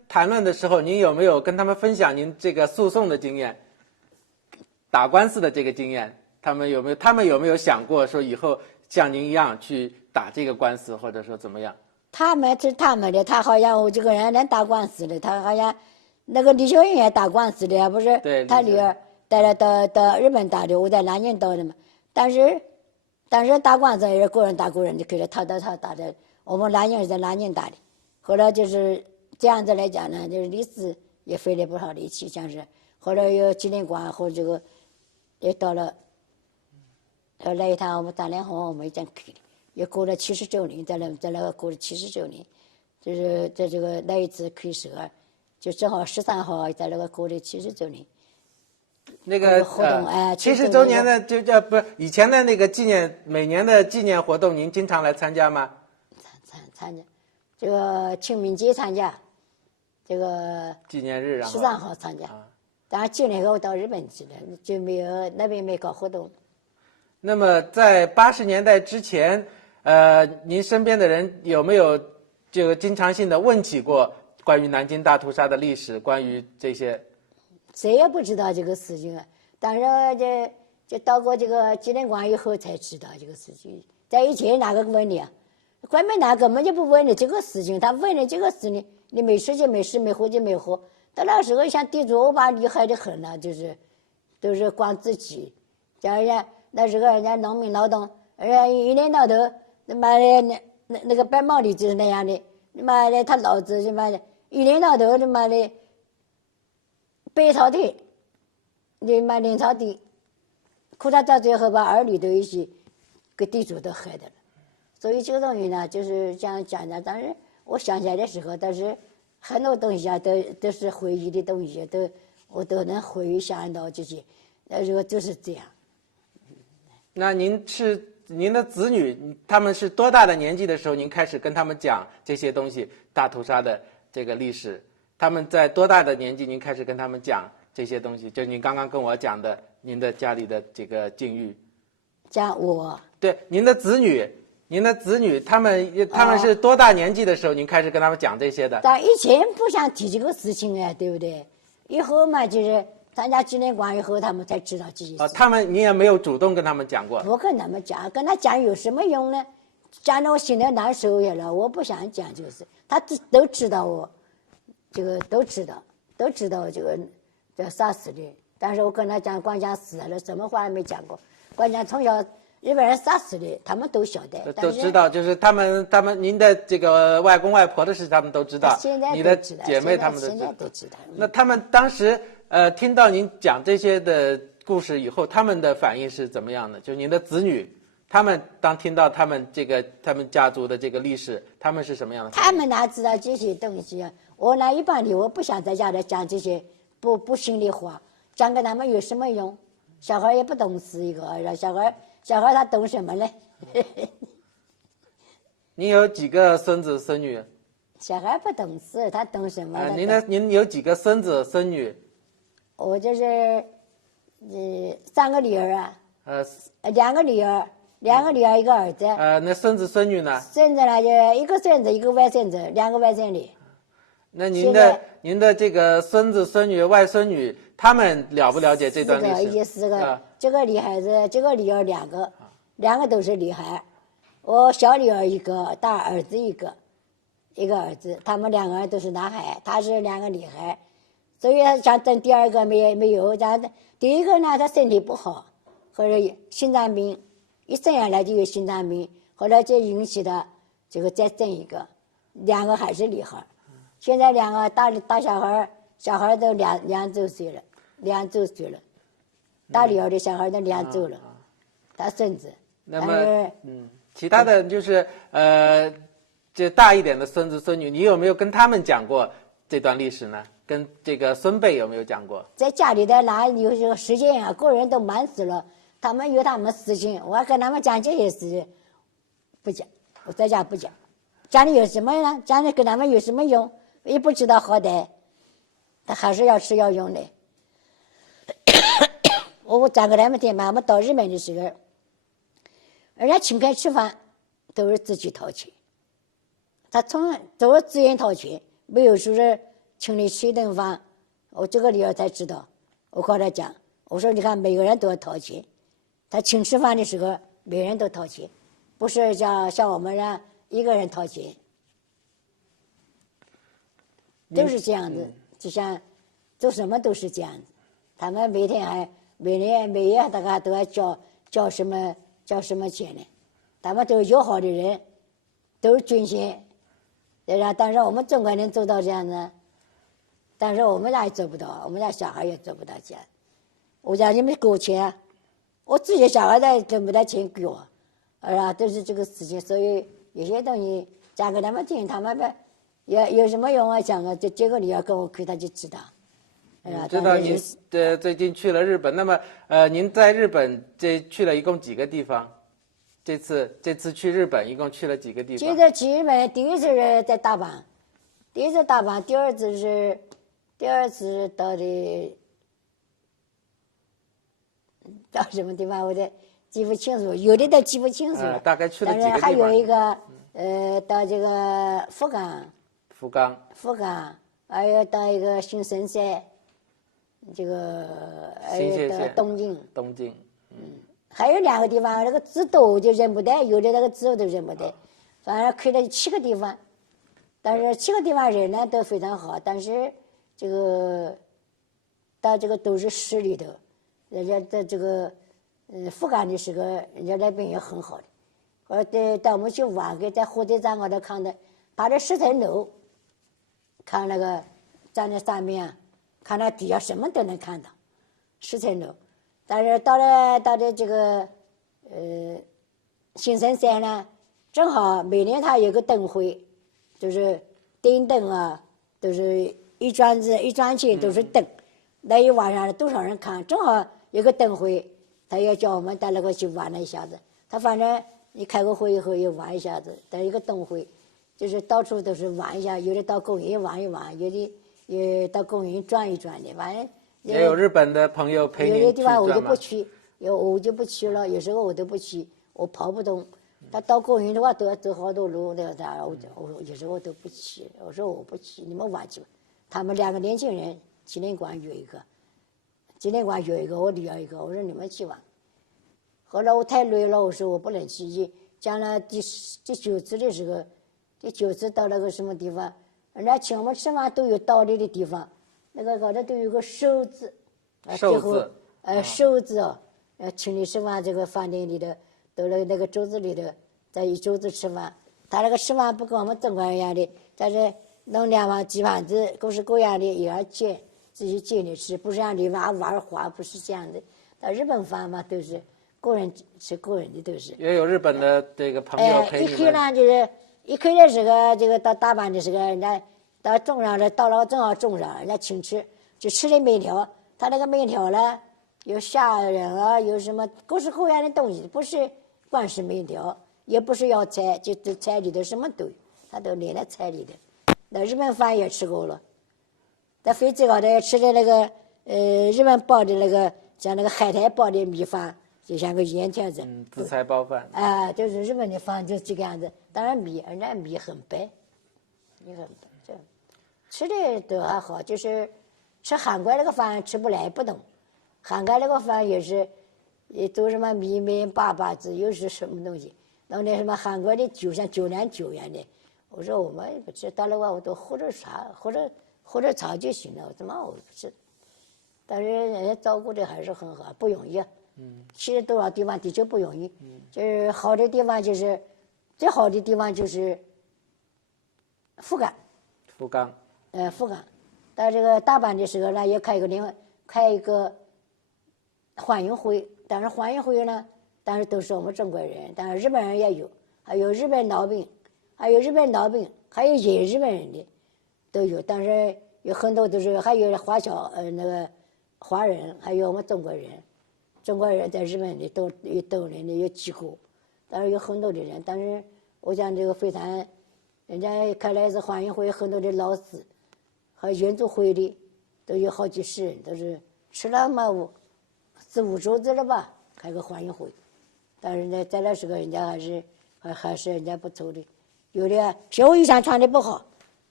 谈论的时候，您有没有跟他们分享您这个诉讼的经验、打官司的这个经验？他们有没有想过说以后像您一样去打这个官司，或者说怎么样？他们是他们的，他好像我这个人能打官司的，他好像那个李小云也打官司的，不是？对，他女儿带了到日本打的，我在南京打的嘛。但是打官司也是个人打个人的，可是他打的，我们南京是在南京打的。后来就是这样子来讲呢，就是律师也费了不少力气，像是后来有吉林官和这个也到了，来一趟我们大连红我们已经去了。也过了70周年，在那个过了70周年，就是在这个那一次开始啊，就正好13号在那个过了70周年。那个活动70周年的就不是以前的那个每年的纪念活动，您经常来参加吗？参加，这个清明节参加，这个纪念日然后13号参加，当然9年后到日本去了，就没有那边没搞活动。那么在80年代之前，您身边的人有没有这个经常性的问起过关于南京大屠杀的历史，关于这些？谁也不知道这个事情啊，但是就到过这个纪念馆以后才知道这个事情。在以前哪个问你啊？关门那根本就不问你这个事情，他问你这个事情，你没吃就没吃，没喝就没喝。到那时候像地主欧巴厉害的很了，就是都是光自己，像人家那时候人家农民劳动，人家一年到头他妈的那个白毛的就是那样的，他妈的他老子他妈的一年到头他妈的白草地，你妈林草地，苦他到最后把儿女都一起给地主都害的了。所以这个东西呢，就是这样讲的。但是我想起来的时候，但是很多东西啊，都是回忆的东西，我都能回忆想到这些。这个就是这样。那您的子女，他们是多大的年纪的时候，您开始跟他们讲这些东西，大屠杀的这个历史？他们在多大的年纪，您开始跟他们讲这些东西？就您刚刚跟我讲的，您的家里的这个境遇。讲我对您的子女，他们是多大年纪的时候，您开始跟他们讲这些的？但以前不想提这个事情啊，对不对？以后嘛，就是参加纪念馆以后，他们才知道这些事。你也没有主动跟他们讲过？不跟他们讲，跟他讲有什么用呢？讲得我心里难受也了。我不想讲，就是他都知道我，这个都知道这个叫啥事的。但是我跟他讲，光讲死了，什么话也没讲过。光讲从小日本人杀死的，他们都晓得，都知道，就是他们您的这个外公外婆的事，他们都知道。你的姐妹他们都知道。那他们当时听到您讲这些的故事以后，他们的反应是怎么样的？就您的子女，他们当听到他们家族的这个历史，他们是什么样的反应？他们哪知道这些东西啊？我那一般的，我不想在家里讲这些不心里话，讲给他们有什么用？小孩也不懂事一个，小孩他懂什么呢？您有几个孙子孙女？小孩不懂事，他懂什么？您有几个孙子孙女？我就是3个女儿啊。2个女儿，1个儿子。那孙子孙女呢？孙子呢，就1个孙子1个外孙子，2个外孙女。那您的这个孙子孙女外孙女，他们了不了解这段历史？4个，这个女孩子，这个女儿2个都是女孩。我小女儿1个，大儿子1个儿子，他们2个人都是男孩，他是2个女孩，所以想等第2个没有，第1个呢，他身体不好，或者心脏病，一生下来就有心脏病，后来就引起的这个再生1个，2个还是女孩。现在2个大小孩都2周岁了，2周岁了，大女儿的小孩都2周了，他孙子。那么其他的就是这大一点的孙子孙女，你有没有跟他们讲过这段历史呢？跟这个孙辈有没有讲过？在家里的哪有这个时间啊？个人都忙死了，他们有他们事情，我跟他们讲这些事，不讲，我在家不讲，讲的有什么呢？讲的跟他们有什么用？也不知道好歹，他还是要吃要用的。我讲给他们听嘛，我们到日本的时候，人家请客吃饭都是自己掏钱，他都是自愿掏钱，没有说是请你吃一顿饭，我这个理由才知道。我和他讲，我说你看每个人都要掏钱，他请吃饭的时候每人都掏钱，不是像我们人一个人掏钱，都是这样子，就像做什么都是这样子。他们每天还每月大概都要交什么钱呢？他们都是友好的人，都是捐献，对吧？但是我们中国人做到这样子，但是我们家也做不到，我们家小孩也做不到这样。我家你们给我钱，我自己小孩子挣不到钱给我，都是这个事情。所以有些东西讲给他们听，他们有什么用啊？讲啊，这个你要跟我去，他就知道。知道您最近去了日本，那么您在日本去了一共几个地方？这次去日本一共去了几个地方？这次去日本第一次是在大阪，第二次到什么地方我都记不清楚，有的都记不清楚。大概去了几个地方？但是还有一个到这个福冈，还有到一个新生县，这个还有到东京。还有2个地方，那个字多我就认不得，有的那个字我都认不得。反正去了7个地方，但是7个地方人呢都非常好，但是这个到这个都是市里头，人家在这个福冈的时候，人家那边也很好的。我带我们去玩，在火车站高头看的，爬着10层楼，看那个站在上面，看到底下什么都能看到，10层楼。但是到了这个新生县呢，正好每年它有个灯会，就是电灯啊，都是一转圈都是灯，那一晚上多少人看，正好有个灯会，他也叫我们到那个去玩了一下子。他反正你开个会以后也玩一下子，到一个灯会，就是到处都是玩一下，有的到公园玩一玩，有的也到公园转一转的，反正。也有日本的朋友陪您有的地方我就不去去，我就不去了。有时候我都不去，我跑不动。他到公园的话都要走好多路，那啥，我有时候我都不去。我说我不去，你们玩去吧。他们2个年轻人，纪念馆约一个，我里要一个，我说你们去玩。后来我太累了，我说我不能去。讲了第9次的时候，第9次到那个什么地方，人家请我们吃饭都有道理的地方。那个高头都有个寿字，寿字哦，请你吃饭这个饭店里头，到了那个桌子里头，在一桌子吃饭。他那个吃饭不跟我们中国人一样的，但是弄2碗鸡盘子，各式各样的也要煎，自己煎着吃，不是让你碗花，不是这样的。到日本饭嘛，都是个人吃个人的，都是。也有日本的这个朋友陪你们。一去呢，就是一去的时候，这个到大阪的时候，人家。到种上了，到了正好种上，人家请吃，就吃的面条。他那个面条呢，有虾仁啊，有什么各式各样的东西，不是光是面条，也不是要菜，就菜里头什么都有，他都连在菜里头。那日本饭也吃过了，在飞机高头也吃的那个日本包的那个像那个海苔包的米饭，就像个盐条子。紫菜包饭。就是日本的饭就这个样子。当然人家米很白，很白。吃的都还好，就是吃韩国那个饭吃不来，不懂。韩国那个饭也是，都什么米面粑子，又是什么东西，弄点什么韩国的酒，像酒酿酒一样的。我说我们不吃，到了我都喝着茶，喝着茶就行了，我怎么我不吃？但是人家照顾的还是很好，不容易啊。去多少地方的确不容易。就是好的地方就是最好的地方就是福冈。福冈，到这个大阪的时候呢，也开一个欢迎会，但是欢迎会呢，但是都是我们中国人，但是日本人也有，还有日本老兵，还有演日本人的都有，但是有很多都是还有那个华人，还有我们中国人在日本的都有人的有几个，但是有很多的人，但是我讲这个非常，人家开了一次欢迎会，很多的老师。还有原住会的都有好几十人，都是吃了嘛4、5桌子了吧，开个欢迎会。但是呢，在那时候人家还是人家不错的，有的学校衣裳穿的不好，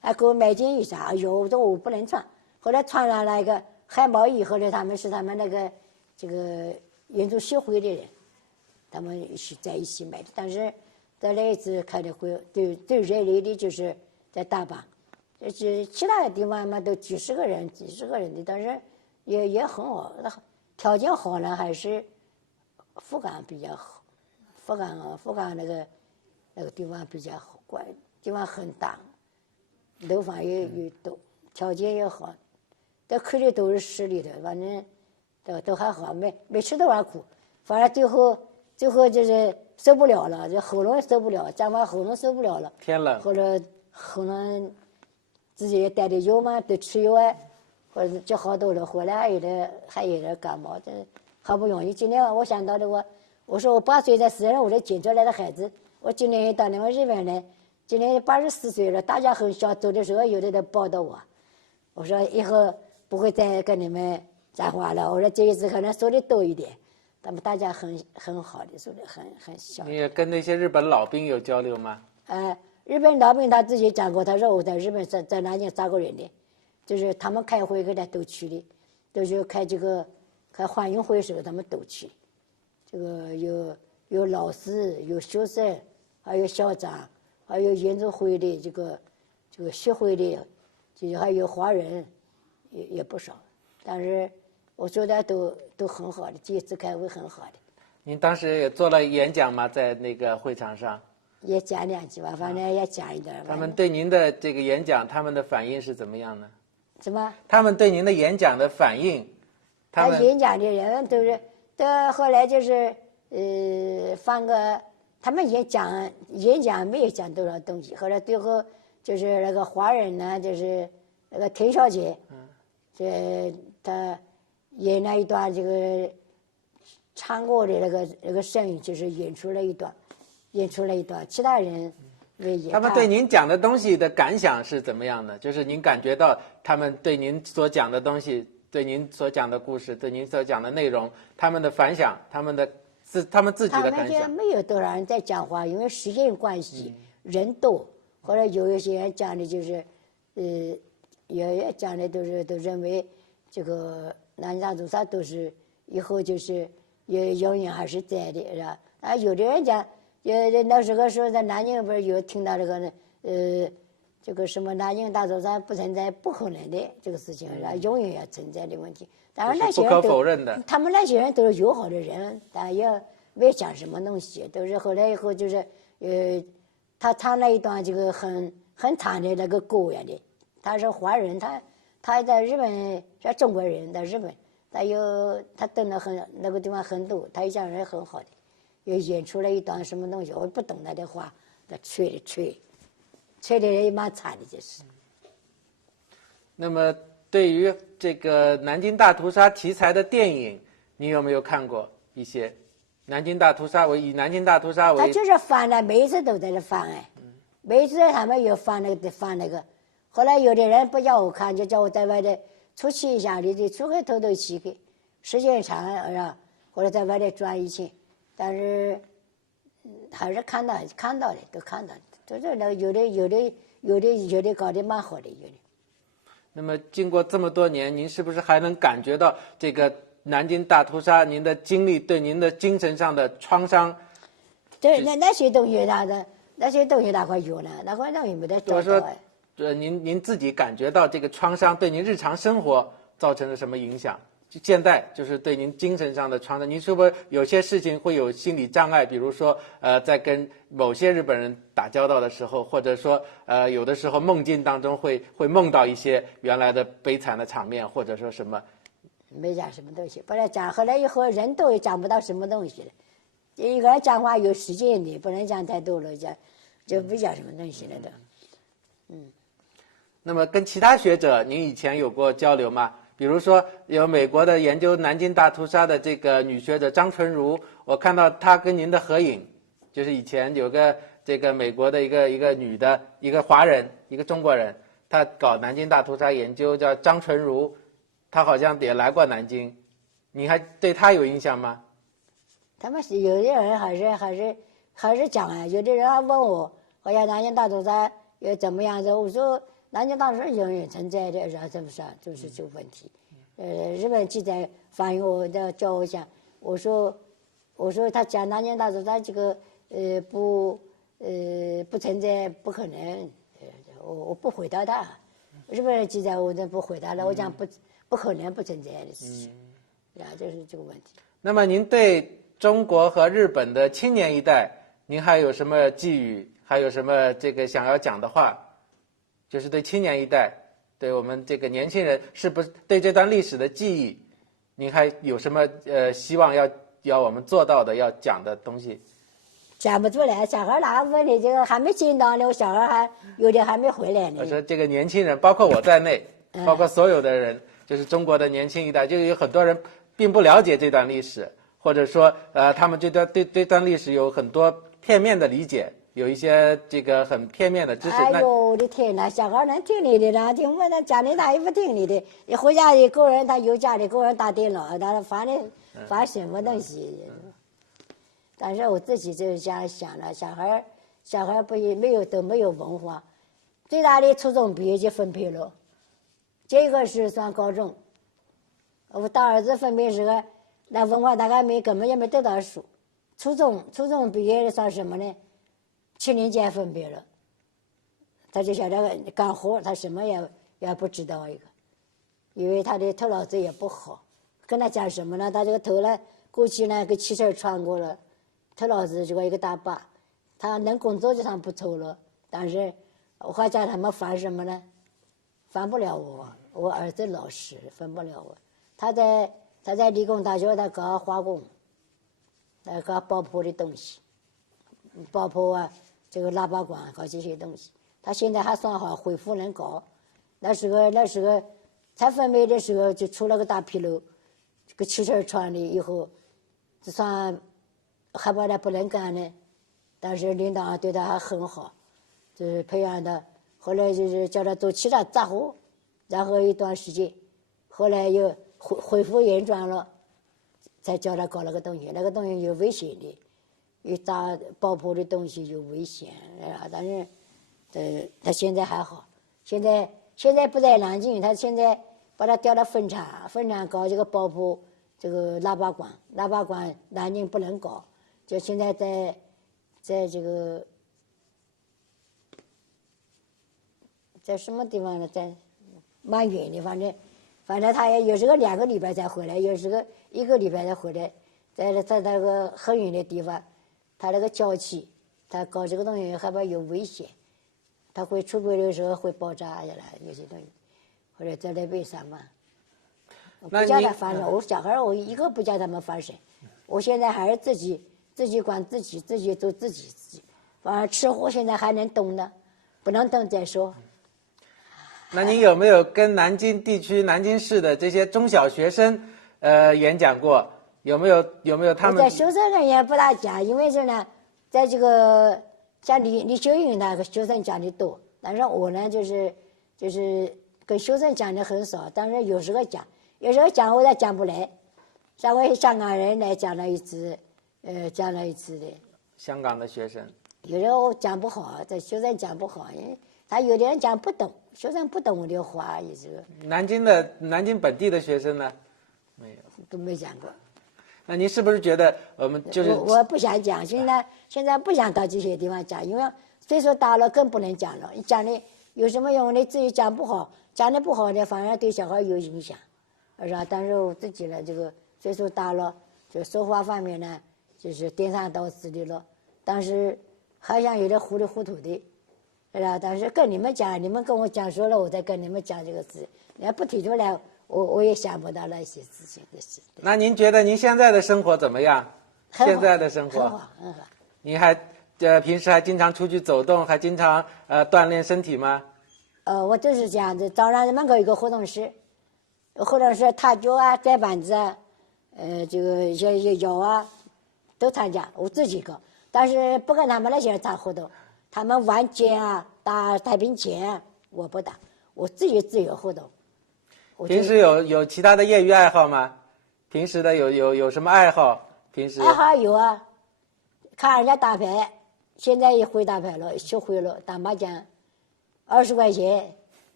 还给我买件衣裳。哎呦，我说我不能穿。后来穿上那个海贸易，后来他们是他们那个这个原住协会的人，他们是在一起买的。但是在那一次开的会，最热烈的就是在大阪，其他的地方嘛都几十个人的，但是也很好，条件好呢，还是福冈比较好。福冈那个地方比较好，地方很大，楼房也多，条件也好，这去的都是市里的，反正都还好，没吃多少苦，反正最后就是受不了了，这喉咙受不了，讲话喉咙受不了了。天冷。后来喉咙自己也带的药嘛，都吃药啊，或者就好多了。后来还有点感冒，这好不容易。今年我想到的我说我8岁在私人屋里捡出来的孩子，我今年到你们日本来，今年84岁了，大家很小，走的时候有的在报道我，我说以后不会再跟你们讲话了。我说这一次可能说的多一点，他们大家很好的，说的很小。你也跟那些日本老兵有交流吗？日本老兵他自己讲过，他说我在日本在南京杀过人的，就是他们开会给他都去的，都是开欢迎会时候他们都去，这个有老师，有学生，还有校长，还有研究会的这个协会的，就是还有华人，也不少，但是我觉得都很好的，这一次开会很好的。您当时也做了演讲吗？在那个会场上？也讲2句吧，反正也讲一点。他们对您的这个演讲，他们的反应是怎么样呢？什么？他们对您的演讲的反应，他演讲的人都后来就是放个他们演讲没有讲多少东西，后来最后就是那个华人呢，就是那个田小姐，这他演了一段这个唱歌的那个声音，就是演出了一段，其他人没演。他们对您讲的东西的感想是怎么样的？就是您感觉到他们对您所讲的东西，对您所讲的故事，对您所讲的内容，他们的反响，他们自己的感想。他们没有多少人在讲话，因为时间关系，人多。后来有一些人讲的就是，也讲的都认为这个南京大屠杀都是以后就是永远还是在的，是吧？啊，有的人讲。那时候说在南京不是有听到这个这个什么南京大屠杀不存在不可能的这个事情，永远要存在的问题。当然那些人不可否认的，他们那些人都是友好的人，但也没讲什么东西，都是后来以后就是他唱了一段这个很长的那个歌样的，他是华人，他在日本是中国人，在日本他登了那个地方很多，他一家人很好的。又演出了一段什么东西，我不懂他的话，他吹的也蛮惨的，就是。那么，对于这个南京大屠杀题材的电影，你有没有看过一些？南京大屠杀以南京大屠杀为，他就是放的，每一次都在这放哎，每一次他们有放那个，后来有的人不叫我看，就叫我在外头出去一下，你出去透气去，时间长啊，或者在外头转一圈。但是还是看到的，都看到的，就是那有的搞得蛮好的，有的。那么经过这么多年，您是不是还能感觉到这个南京大屠杀您的经历对您的精神上的创伤？对，那些东西哪块有呢？哪块东西没得找到哎。您自己感觉到这个创伤对您日常生活造成了什么影响？现在就是对您精神上的创伤，您是不是有些事情会有心理障碍？比如说，在跟某些日本人打交道的时候，或者说，有的时候梦境当中会梦到一些原来的悲惨的场面，或者说什么？没讲什么东西，本来讲，后来以后人都也讲不到什么东西了。一个人讲话有时间的，不能讲太多了，就不讲什么东西了都。那么跟其他学者，您以前有过交流吗？比如说，有美国的研究南京大屠杀的这个女学者张纯如，我看到她跟您的合影，就是以前有个这个美国的一个女的，一个华人，一个中国人，她搞南京大屠杀研究，叫张纯如，她好像也来过南京，你还对她有印象吗？他们是有的人还是讲啊，有的人还问我，好像南京大屠杀又怎么样子？我说南京当时仍然存在的，是不是啊？就是这个问题。日本记者反映我的，叫我讲，我说他讲南京大屠杀这个不存在，不可能，我不回答他。日本人记者我都不回答了，我讲不可能不存在的事情，就是这个问题。那么您对中国和日本的青年一代，您还有什么寄语？还有什么这个想要讲的话？就是对青年一代，对我们这个年轻人，是不是对这段历史的记忆，您还有什么希望要我们做到的，要讲的东西？讲不出来，小孩哪个问题这个还没进到呢，我小孩还有的还没回来呢。我说这个年轻人，包括我在内，包括所有的人，就是中国的年轻一代，就有很多人并不了解这段历史，或者说他们对这段历史有很多片面的理解。有一些这个很片面的知识。哎呦，我的天哪！小孩能听你的呢？听我那家里他也不听你的。你回家一个人，他有家里个人打电脑，他发什么东西？但是我自己就是这样想了，小孩不也都没有文化，最大的初中毕业就分配了，这个是上高中。我大儿子分配时候，那文化大概根本也没读到书，初中毕业算什么呢？7年级分别了，他就晓得干活，他什么也不知道一个，因为他的头脑子也不好。跟他讲什么呢？他这个头呢，过去呢跟汽车穿过了，头脑子这个一个大疤，他能工作就算不错了。但是我还叫他们烦什么呢？烦不了我儿子老实，烦不了我。他在理工大学，他搞化工，他搞爆破的东西，爆破啊。这个喇叭管搞这些东西，他现在还算好，恢复能搞。那时候才分配的时候就出了个大纰漏，这个汽车穿了以后，就算还把他不能干呢，但是领导对他还很好，就是培养他。后来就是叫他做其他杂活，然后一段时间，后来又恢复原状了，才叫他搞那个东西，那个东西有危险的。有炸爆破的东西有危险但是，他现在还好，现在不在南京，他现在把他调到分厂搞这个爆破，这个喇叭管南京不能搞，就现在在这个在什么地方呢？在蛮远的，反正他也有时候2个礼拜才回来，有时候1个礼拜才回来，在那个很远的地方。他那个娇气，他搞这个东西害怕有危险，他会出轨的时候会爆炸下来，有些东西，或者在那边上嘛。不叫他翻身，我小孩我一个不叫他们翻身，我现在还是自己管自己，自己做自己。反正吃货现在还能动呢，不能动再说。那您有没有跟南京地区、南京市的这些中小学生演讲过？有没有他们？在学生人也不大讲，因为是呢，在这个像李秀英那个学生讲的多，但是我呢就是跟学生讲的很少，但是有时候讲我也讲不来。上回香港人来讲了一次的。香港的学生。有时候讲不好，这学生讲不好，因为他有的人讲不懂，学生不懂我的话也是。南京本地的学生呢？没有。都没讲过。那您是不是觉得我们就是我不想讲，现在不想到这些地方讲，因为岁数大了更不能讲了。你讲的有什么用？你自己讲不好，讲的不好的反而对小孩有影响，是吧？但是我自己呢，这个岁数大了，就说话方面呢，就是颠三倒四的了。但是好像有点糊里糊涂的，是吧？但是跟你们讲，你们跟我讲说了，我再跟你们讲这个事，你要不提出来。我也想不到那些事情的事。那您觉得您现在的生活怎么样？现在的生活很好，很好。您还平时还经常出去走动，还经常锻炼身体吗？我就是这样子。早上门口有个活动室踏脚啊、盖板子啊，这个一些摇啊，都参加。我自己搞，但是不跟他们那些人打活动。他们玩剑啊、打太平拳啊，我不打，我自己自由活动。平时有其他的业余爱好吗？平时的有什么爱好？平时爱好有啊，看人家打牌，现在也会打牌了，学会了打麻将，20块钱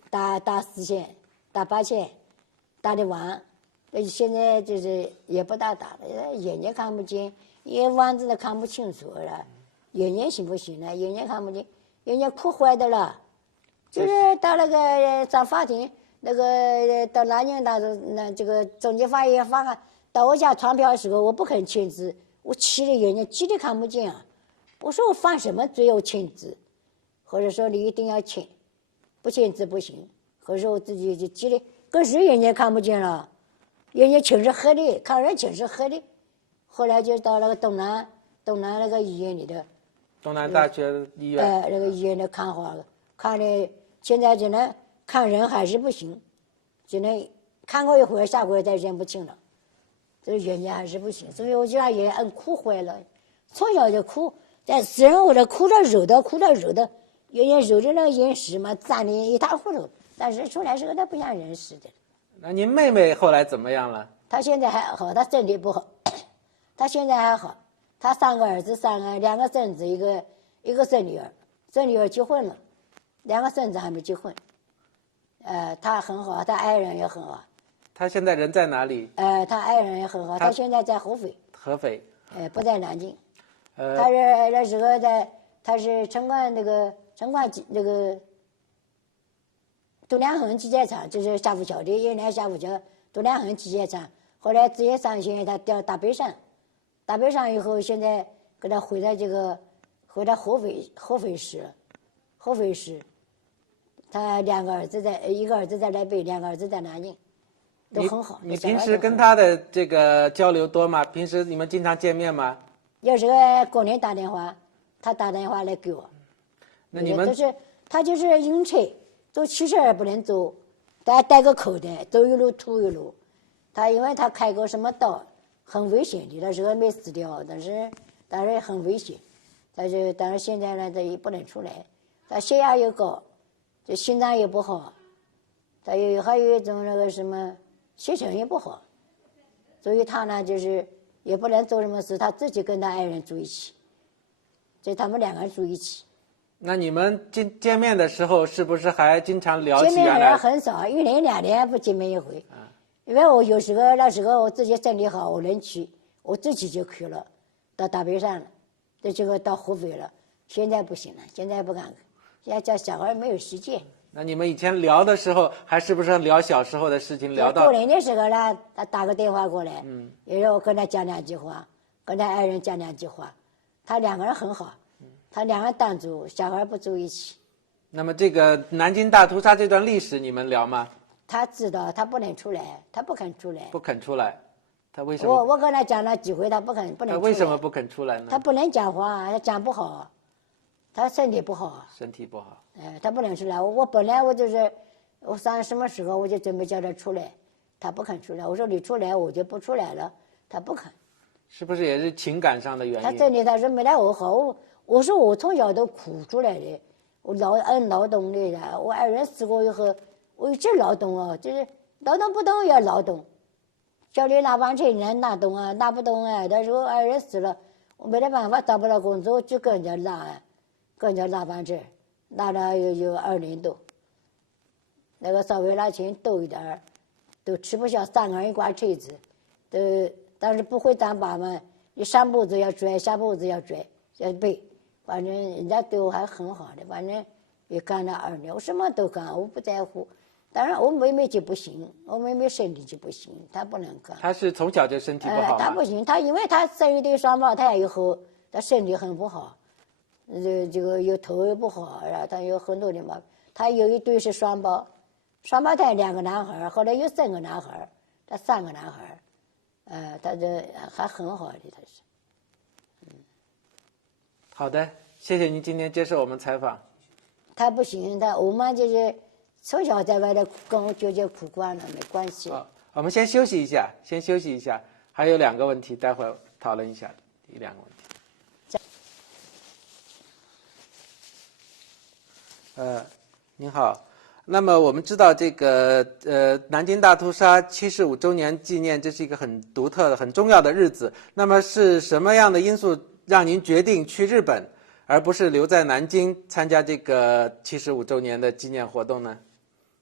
打4000，打8000，打得完。现在就是也不打了，眼睛看不见，眼丸子都看不清楚了，眼睛行不行了？眼睛看不见，眼睛哭坏的了。就是到那个上法庭，那个到南京这个中级法院法官到我家传票的时候，我不肯签字，我气得眼睛急得看不见啊！我说我犯什么罪我签字？或者说你一定要签，不签字不行。或者说我自己就急得，可是眼睛看不见了，眼睛全是黑的，看人全是黑的。后来就到那个东南那个医院里头，东南大学医院，那个医院的看好了，看的现在只能看人还是不行，只能看过一会儿，下回再认不清了，这个眼睛还是不行，所以我就让眼睛哭坏了，从小就哭，在私人屋里哭着揉的，眼睛揉的那个眼屎嘛，粘的一塌糊涂，但是出来时候他不像人似的。那您妹妹后来怎么样了？她现在还好，她身体不好，她现在还好，她3个儿子2个孙子，一个孙女儿，孙女儿结婚了，2个孙子还没结婚。她很好，她爱人也很好。她现在人在哪里？她爱人也很好，她现在在合肥。合肥。不在南京。她是那时候她是城管那个度量衡机械厂，就是下浮桥的，原来下浮桥度量衡机械厂，后来职业上线，他调大北上以后，现在给他回到合肥市，他2个儿子一个儿子在台北，2个儿子在南京，都很好。你平时跟他的这个交流多吗？平时你们经常见面吗？有时候过年打电话，他打电话来给我。那你们他就是晕车，坐汽车也不能坐，带个口袋，走一路吐一路。因为他开过什么刀，很危险的，那时候没死掉，但是很危险。但是现在呢，他也不能出来，他血压又高，这心脏也不好，还有一种那个什么血沉也不好，所以他呢就是也不能做什么事，他自己跟他爱人住一起，就他们2个人住一起。那你们见面的时候，是不是还经常聊起见面原来？很少，1年2年不见面一回。因为我有时候那时候我自己身体好，我能去，我自己就去了，到大北上了，这个到合肥了。现在不行了，现在不敢，现在叫小孩没有时间。那你们以前聊的时候，还是不是聊小时候的事情？聊到过年的时候呢，他打个电话过来，也让我跟他讲2句话，跟他爱人讲2句话。他2个人很好，他2个人单住，小孩不住一起。那么这个南京大屠杀这段历史，你们聊吗？他知道，他不能出来，他不肯出来。不肯出来，他为什么？我跟他讲了几回，他不能出来。他为什么不肯出来呢？他不能讲话，他讲不好，他身体不好。身体不好。他不能出来。我本来我就是我上什么时候我就准备叫他出来，他不肯出来。我说你出来，我就不出来了，他不肯。是不是也是情感上的原因？他身体他说没来我好，我说我从小都苦出来的，我劳动的，我爱人死过以后。我一直劳动哦，就是劳动不动也要劳动，叫你拿班车你能拿动啊，拿不动啊。那时候爱人死了，我没得办法，找不到工作，就跟人家拿班车，拿了有2年多。那个稍微拿钱多一点都吃不消，3个人一挂车子，但是不会当爸嘛，你上步子要拽，下步子要拽，要背，反正人家对我还很好的，反正也干了2年，我什么都干，我不在乎。当然，我妹妹就不行，我妹妹身体就不行，她不能干。她是从小就身体不好吗？她不行，她因为她生一对双胞胎以后，她身体很不好，这个有头也不好，然后她有很多的毛病。她有一对是双胞胎2个男孩，后来有3个男孩，她3个男孩，她这还很好的，她是。好的，谢谢您今天接受我们采访。她不行，我妈就是从小在外头跟我舅舅苦惯了，没关系。我们先休息一下，还有2个问题，待会儿讨论一下2个问题。您好，那么我们知道这个南京大屠杀75周年纪念，这是一个很独特的、很重要的日子。那么是什么样的因素让您决定去日本，而不是留在南京参加这个75周年的纪念活动呢？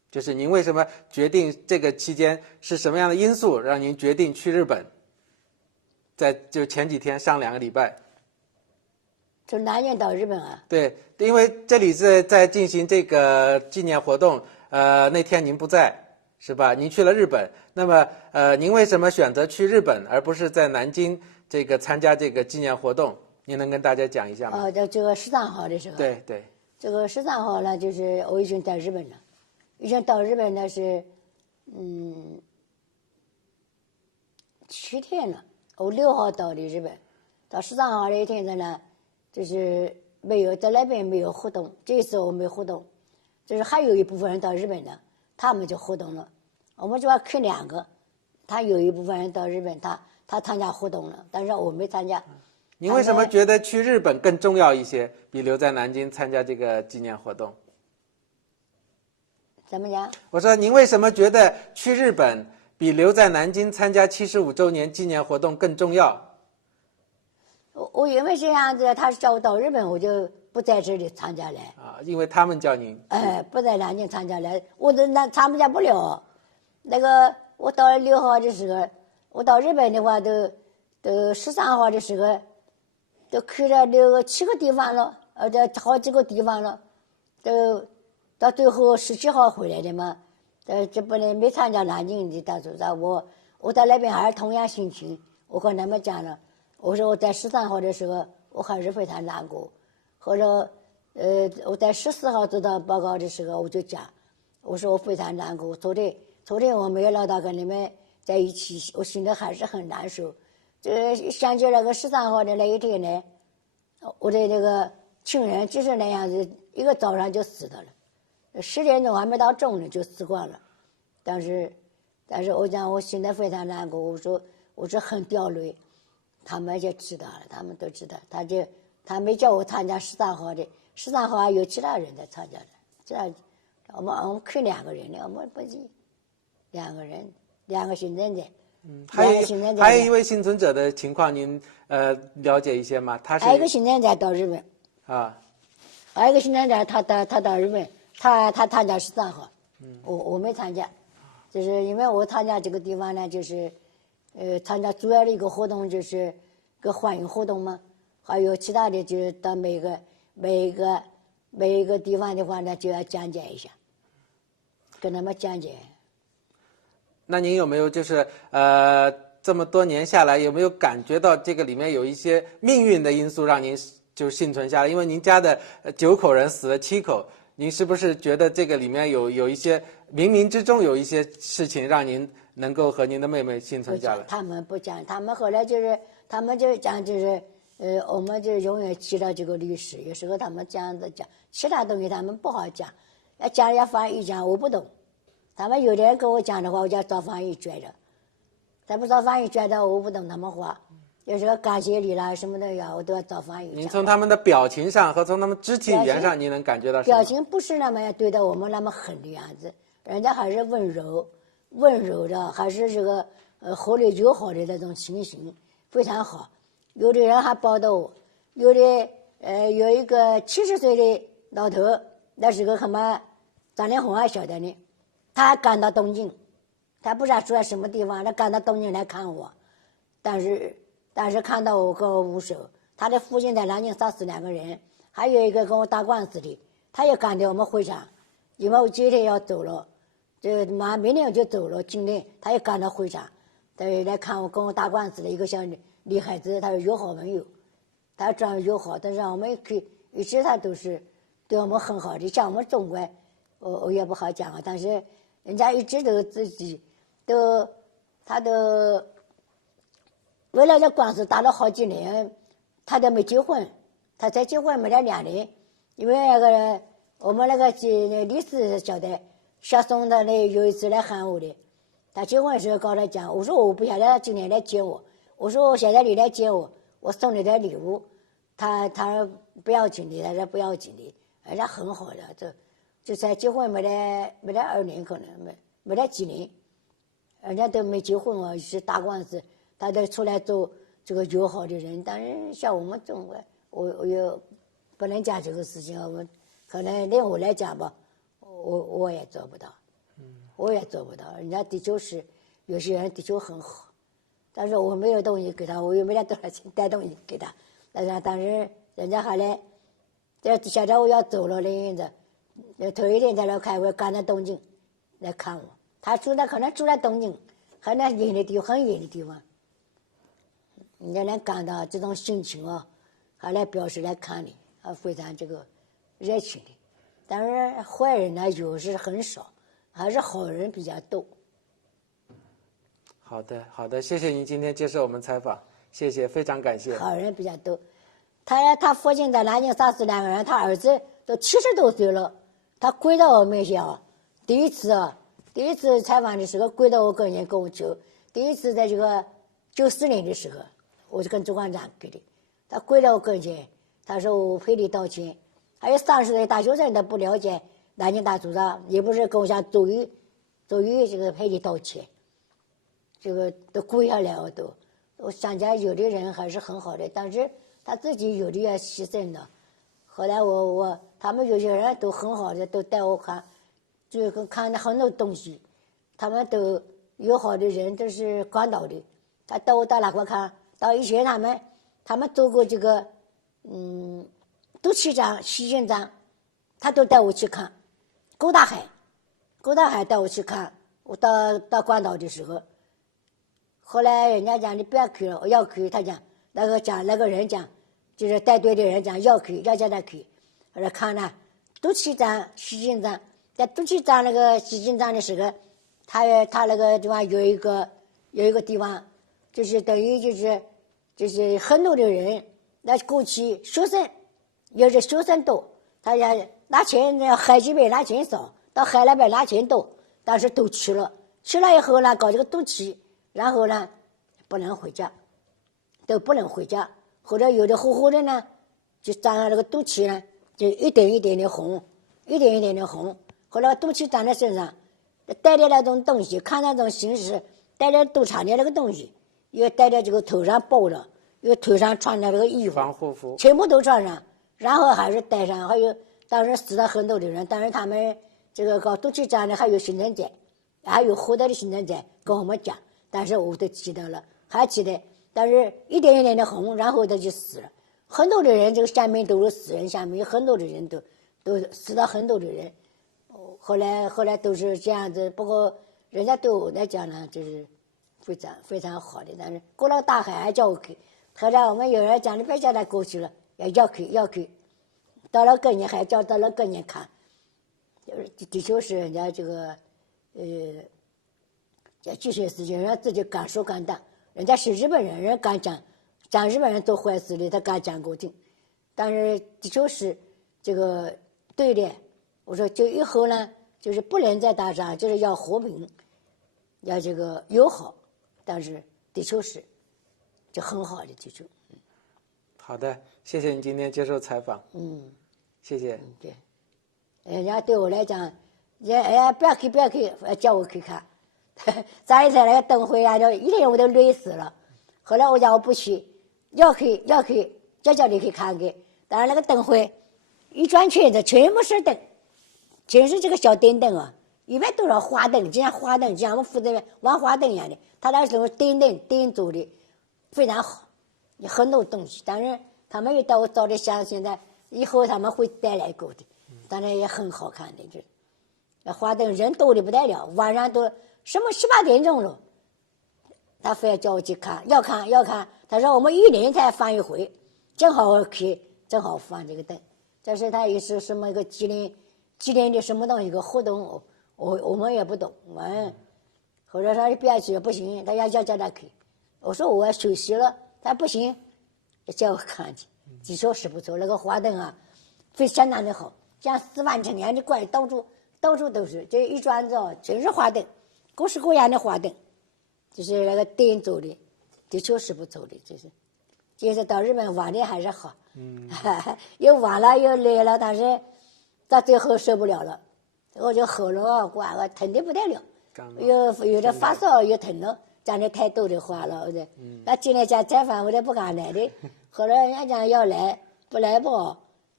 就是您为什么决定这个期间是什么样的因素让您决定去日本？就前几天上2个礼拜。从南京到日本啊？对，因为这里是在进行这个纪念活动，那天您不在，是吧？您去了日本，那么您为什么选择去日本，而不是在南京这个参加这个纪念活动？您能跟大家讲一下吗？这个13号的时候。对对。这个13号呢，就是我已经在日本了，已经到日本呢是7天了。我6号到的日本，到13号那一天呢，就是没有在那边没有活动，这一次我没活动，就是还有一部分人到日本的，他们就活动了。我们就要去2个，他有一部分人到日本，他参加活动了，但是我没参加。您为什么觉得去日本更重要一些，比留在南京参加这个纪念活动？怎么讲？我说您为什么觉得去日本比留在南京参加75周年纪念活动更重要？我因为这样子，他叫我到日本，我就不在这里参加了。因为他们叫您。不在南京参加了，我都参加不了。那个我到了6号的时候，我到日本的话都13号的时候。都去了7个地方了，这好几个地方了，都到最后17号回来的嘛。这不能没参加南京的，他说我在那边还是同样心情。我和他们讲了，我说我在13号的时候我还是非常难过，或者我在14号做到报告的时候我就讲，我说我非常难过。昨天我没有老大跟你们在一起，我心里还是很难受。想起那个13号的那一天呢，我的这个亲人就是那样子，一个早上就死的了，10点钟还没到中呢就死光了。但是我讲我心里非常难过，我说很掉泪，他们就知道了，他们都知道，他没叫我参加13号的，13号还有其他人在参加的，这我们去2个人呢，我们不是2个人，2个幸存者。还有一位幸存者的情况，您了解一些吗？还有一个幸存者到日本啊，还有一个幸存者他到日本，他参加13号，我没参加，就是因为我参加这个地方呢，就是参加主要的一个活动就是个欢迎活动嘛，还有其他的就是到每一个地方的话呢，就要讲解一下，跟他们讲解。那您有没有就是这么多年下来，有没有感觉到这个里面有一些命运的因素让您就幸存下来？因为您家的9口人死了7口，您是不是觉得这个里面有一些冥冥之中有一些事情让您能够和您的妹妹幸存下来？他们不讲，他们后来他们就讲我们就永远记到这个历史。有时候他们这样子讲，其他东西他们不好讲，要讲人家翻译讲我不懂。他们有的人跟我讲的话，我就要找翻译觉得，再不找翻译觉得我不懂他们话，有时候感谢你啦什么的呀，我都要找翻译。您从他们的表情上和从他们肢体语言上，你能感觉到什么？表情不是那么对待我们那么狠的样子，人家还是温柔的，还是这个和理友好的那种情形非常好。有的人还报道我，有一个70岁的老头，那是个什么张连红还晓得呢。他赶到东京，他不知道住在什么地方，他赶到东京来看我，但是看到我跟我握手。他的父亲在南京杀死2个人，还有一个跟我打官司的，他也赶到我们会场，因为我今天要走了，明天就走了，今天他也赶到会场，他来看我跟我打官司的一个小女孩子，他说友好朋友，他这样友好，但是我们一直他都是对我们很好的，像我们中国，我也不好讲啊，但是。人家一直都自己他都为了这官司打了好几年，他都没结婚，他才结婚没了2年，因为那个我们那个律师晓得，小宋的有一次来喊我的，他结婚的时候跟他讲，我说我不晓得他今天来接我，我说我现在你来接我，我送你点礼物，他说不要紧的，他说不要紧的，人家很好的就才结婚没得2年，可能没得几年，人家都没结婚啊，是打官司，他都出来做这个友好的人。但是像我们中国，我又不能讲这个事情，我可能连我来讲吧，我也做不到。我也做不到。人家的确是有些人的确很好，但是我没有东西给他，我又没得多少钱带东西给他。但是人家还来，现在我要走了的样子，头一天在那开会，赶到东京来看我。他可能住在东京，很远的地方。人家能感到这种心情啊，还来表示来看你，非常这个热情的。但是坏人呢，有时很少，还是好人比较多。好的，好的，谢谢您今天接受我们采访，谢谢，非常感谢。好人比较多。他父亲在南京杀死2个人，他儿子都70多岁了，他跪到我面前啊，第一次采访的时候跪到我跟前跟我求，第一次在这个94年的时候，我是跟主管长给的，他跪到我跟前，他说我赔礼道歉。还有30岁大学生都不了解南京大屠杀，也不是跟我想走于这个赔礼道歉，这个都跪下来了都。我想起来有的人还是很好的，但是他自己有的要牺牲的。后来他们有些人都很好的，都带我看，就看了很多东西。他们都有好的人都是广岛的，他带我到哪块看？到以前他们做过这个毒气站、西进站，他都带我去看。勾大海带我去看。我到广岛的时候，后来人家讲你不要去了，我要去。他讲那个人讲，就是带队的人讲要去，要叫他去。后来看了毒气站、西进站，在毒气站那个西进站的时候，他那个地方有一个地方，就是等于就是很多的人，那过去学生。有的学生多，他要拿钱，海这边拿钱少，到海那边拿钱多，但是都去了以后呢，搞这个毒气，然后呢，不能回家，都不能回家，或者有的活活的呢，就沾上这个毒气呢，就一点一点的红，一点一点的红，后来毒气沾在身上，带着那种东西，看那种形式，带着赌场的那个东西，又带着这个头上包着，又头上穿着这个衣服，防护服，全部都穿上。然后还是带上，还有当时死了很多的人，但是他们这个搞毒气站的还有行政在，还有获得的行政在跟我们讲，但是我都记得了，还记得，但是一点一点的红，然后他就死了，很多的人，这个下面都是死人，下面有很多的人都死了很多的人，后来都是这样子，不过人家对我来讲呢，就是非常非常好的，但是过了大海还叫我去，后来我们有人讲你别叫他过去了。要去，到了跟前还叫到了跟前看，的确是人家这个，这些事情人家自己敢说敢当，人家是日本人，人敢讲日本人做坏事的，他敢讲过听，但是的确是这个对的，我说就以后呢，就是不能再打仗，就是要和平，要这个友好，但是的确是，就很好的的确。好的，谢谢你今天接受采访。谢谢。对，人家对我来讲，不要去，叫我去看。上一次那个灯会啊，就一天我都累死了。后来我讲我不去，要去，叫你去看看。但是那个灯会一转圈子，全部是灯，全是这个小电灯啊，100多少花灯，就像花灯，就像我们负责玩花灯一样的。他那时候电做的非常好。很多东西，但是他们也到我早点想，现在以后他们会带来过的，当然也很好看的，就那花灯人多的不得了，晚上都什么7、8点钟了，他非要叫我去看，要看，他说我们1年才放一回，正好放这个灯，这是他也是什么一个纪念的什么东西一个活动，我们也不懂，后来他不要去不行，他要叫他去，我说我要休息了。他不行，叫我看去，的确是不错。那个花灯啊，相当的好，像4万成样的怪，到处都是，这一转子全是花灯，各式各样的花灯，就是那个电做的，的确是不错的，就是到日本玩的还是好，又玩了又累了，但是到最后受不了了，我就喉咙我疼的不得了，有的发烧又疼了。讲的太多的话了，那今天讲采访我都不敢来的，后来人家讲要来，不来不好，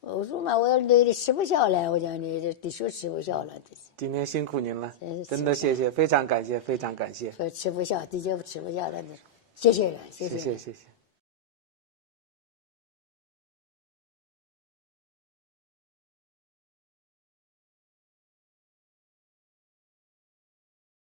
我说嘛，我累的吃不消了，我讲的这手吃不消了，今天辛苦您了嗯，真的谢谢，非常感谢，非常感谢，说吃不消，的确吃不消了，谢谢了，谢谢谢谢谢。